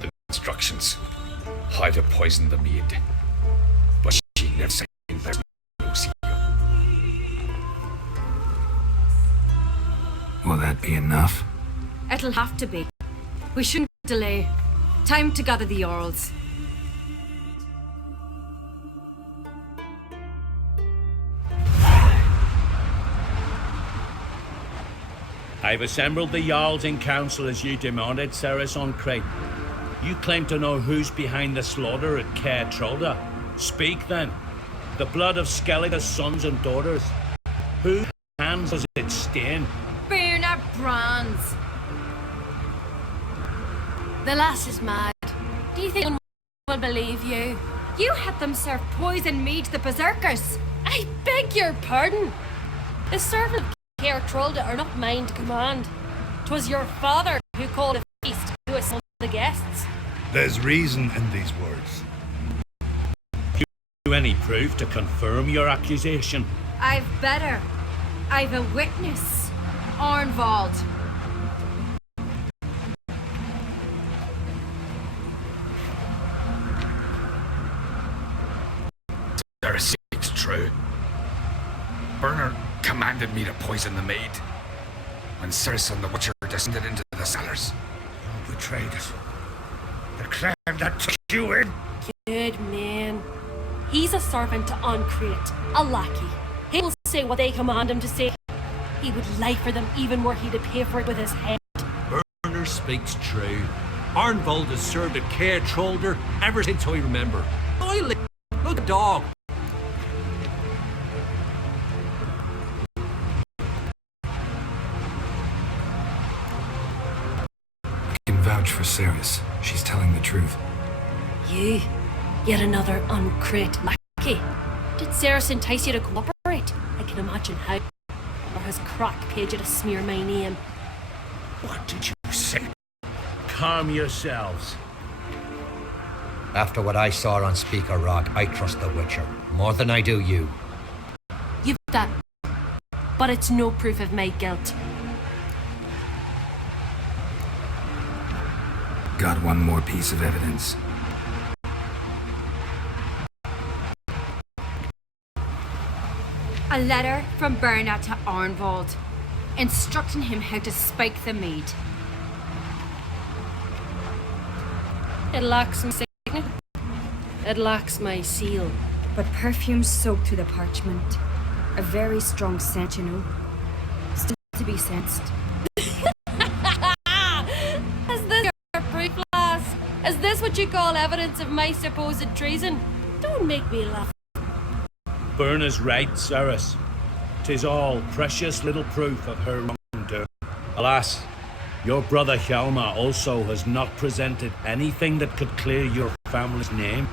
The instructions. How to poison the mead. But she never said there's no seal. Will that be enough? It'll have to be. We shouldn't delay. Time to gather the Jarls. I've assembled the Jarls in council as you demanded, Ceres on Crate. You claim to know who's behind the slaughter at Caer Trolda. Speak then. The blood of Skellige's sons and daughters. Whose hands does it stain? Bernard Bran's. The lass is mad. Do you think anyone will believe you? You had them serve poison mead to the berserkers. I beg your pardon. The servants of Caer Trolda are not mine to command. 'Twas your father who called a feast to assemble the guests. There's reason in these words. Any proof to confirm your accusation? I've better. I've a witness. Arnvald. Ceres, it's true. Bernard commanded me to poison the maid. When Ceres and the Witcher descended into the cellars. You betrayed us. The clan that took you in. Good man. He's a servant to Uncreate, a lackey. He will say what they command him to say. He would lie for them even were he to pay for it with his head. Bernard speaks true. Arnvald has served at Caer Trolda ever since I remember. Look at the dog. I can vouch for Ceres. She's telling the truth. You, yet another Uncreate lackey. Did Ceres entice you to cooperate? can imagine how. Or his crack page to smear my name. What did you say? Calm yourselves. After what I saw on Speaker Rock, I trust the Witcher more than I do you. You've that. But it's no proof of my guilt. Got one more piece of evidence. A letter from Berna to Arnvald, instructing him how to spike the mead. It lacks my signet. It lacks my seal. But perfume soaked through the parchment. A very strong scent, you know. Still to be sensed. Is this your proof, lass? Is this what you call evidence of my supposed treason? Don't make me laugh. Berna's right, Ceres. 'Tis all precious little proof of her wrongdoing. Alas, your brother Hjalmar also has not presented anything that could clear your family's name.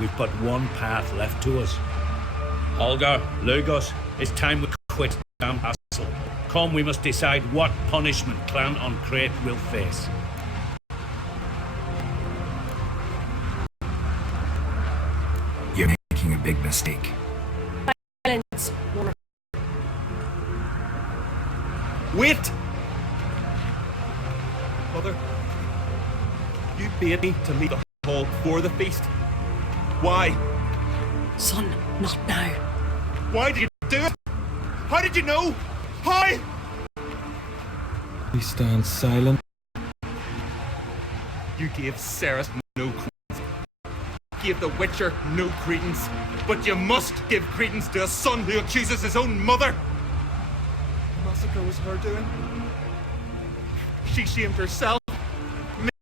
We've but one path left to us. Holger, Lugos, it's time we quit damn hassle. Come, we must decide what punishment Clan on Crate will face. You're making a big mistake. Silence. Wait! Mother, you bade me to leave the hall before the feast. Why? Son, not now. Why did you do it? How did you know? How? He stands silent. You gave Ceres no credence. Gave the Witcher no credence. But you must give credence to a son who accuses his own mother. The massacre was her doing. She shamed herself,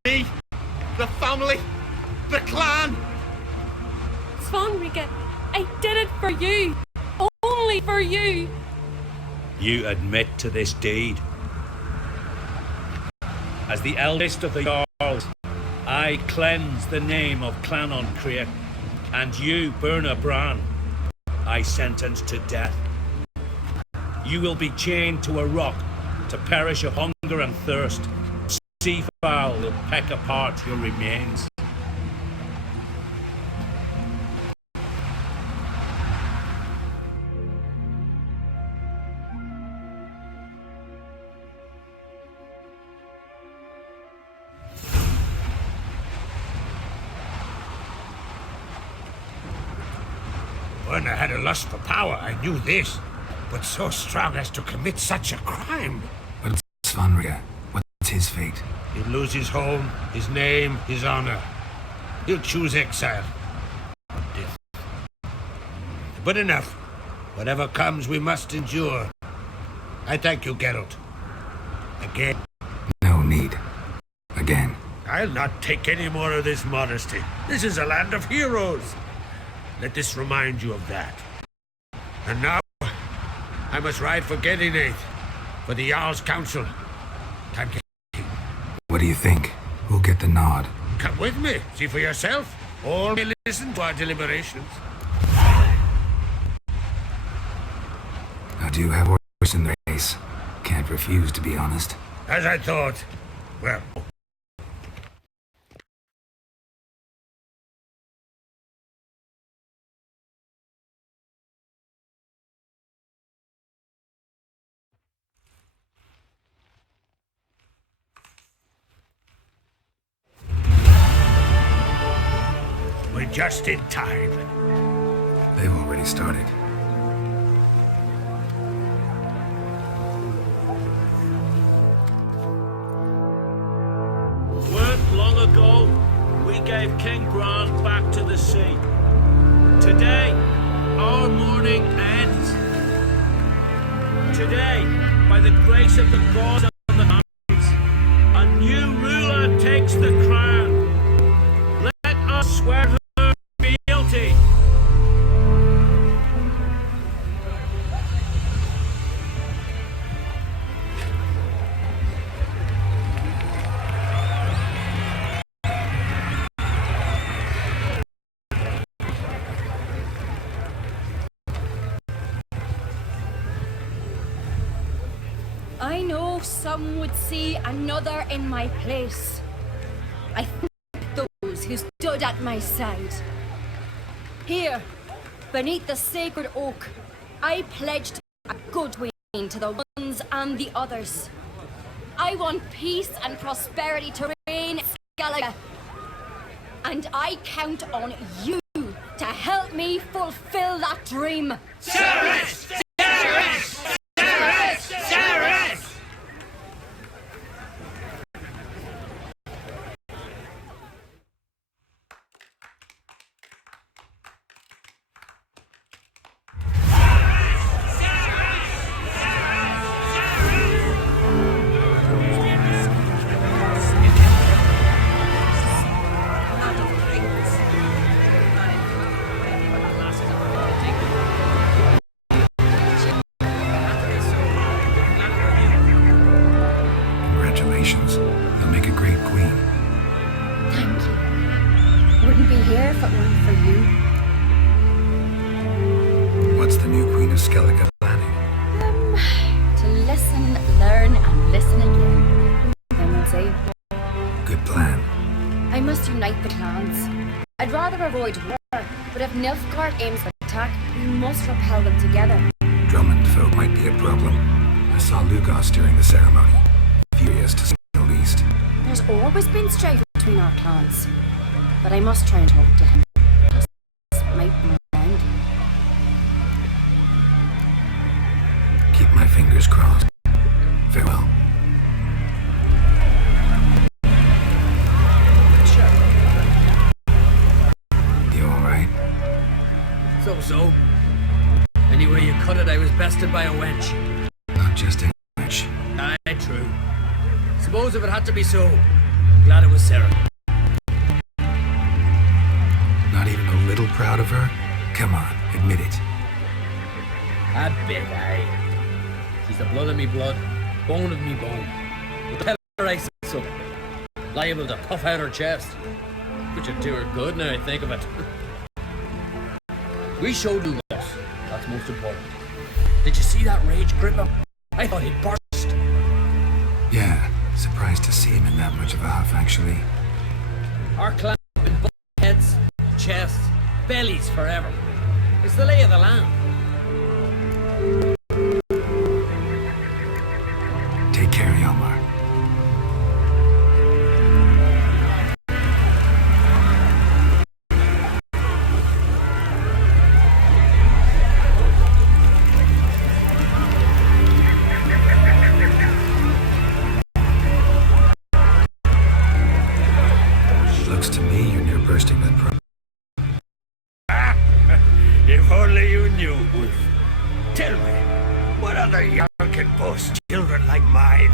me, the family, the clan. Svanrika, I did it for you. Only for you. You admit to this deed. As the eldest of the Jarls, I cleanse the name of Clan on Crate, and you, Berna Bran, I sentence to death. You will be chained to a rock to perish of hunger and thirst. Seafowl will peck apart your remains. Berna had a lust for power, I knew this. But so strong as to commit such a crime. But Svanrika, what's his fate? He'll lose his home, his name, his honor. He'll choose exile. Or death. But enough. Whatever comes, we must endure. I thank you, Geralt. Again. No need. Again. I'll not take any more of this modesty. This is a land of heroes. Let this remind you of that. And now, I must ride for Gedinath, for the Jarl's Council. Time to... What do you think? Who'll get the nod? Come with me, see for yourself. All may listen to our deliberations. I do have horse in the race. Can't refuse, to be honest. As I thought. Well... We're just in time. They've already started. Weren't long ago, we gave King Bran back to the sea. Today, our mourning ends. Today, by the grace of the gods and the mountains, a new ruler takes the crown. Let us swear her fealty. know some would see another in my place. I thank those who stood at my side. Here, beneath the sacred oak, I pledged a good wing to the ones and the others. I want peace and prosperity to reign in Skellige. And I count on you to help me fulfill that dream. Ceres! Ceres! Ceres! Ceres! Congratulations. You'll make a great queen. Thank you. Wouldn't be here if it weren't for you. What's the new queen of Skellige planning? To listen, learn, and listen again. Then we'll see. Good plan. I must unite the clans. I'd rather avoid war, but if Nilfgaard aims to attack, we must repel them together. Drummond folk might be a problem. I saw Lugos during the ceremony. Furious to say the least. There's always been strife between our clans, but I must try and talk to him. Just might be mind. Keep my fingers crossed. Farewell. You alright? So. Anyway you cut it, I was bested by a wench. Not just a wench. Aye, true. Suppose if it had to be so, glad it was Sarah. Not even a little proud of her? Come on, admit it. A bit, aye. She's the blood of me blood, bone of me bone. But tell her I said so. Liable to puff out her chest. Which would do her good now I think of it. We showed Lugos. That's most important. Did you see that rage grip him? I thought he'd burst. Yeah, surprised to see him in that much of a huff, actually. Our clan have been butt heads, chests, bellies forever. It's the lay of the land. Take care, Hjalmar. Looks to me you're near bursting that problem. If only you knew, Wolf. Tell me, what other young can boast children like mine?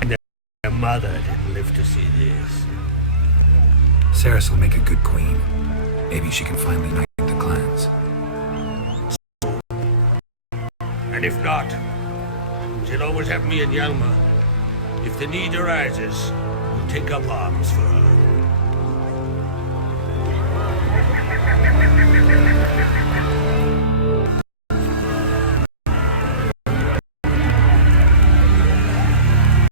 And their mother didn't live to see this. Ceres will make a good queen. Maybe she can finally unite the clans. And if not, she'll always have me and Hjalmar. If the need arises, we'll take up arms for her.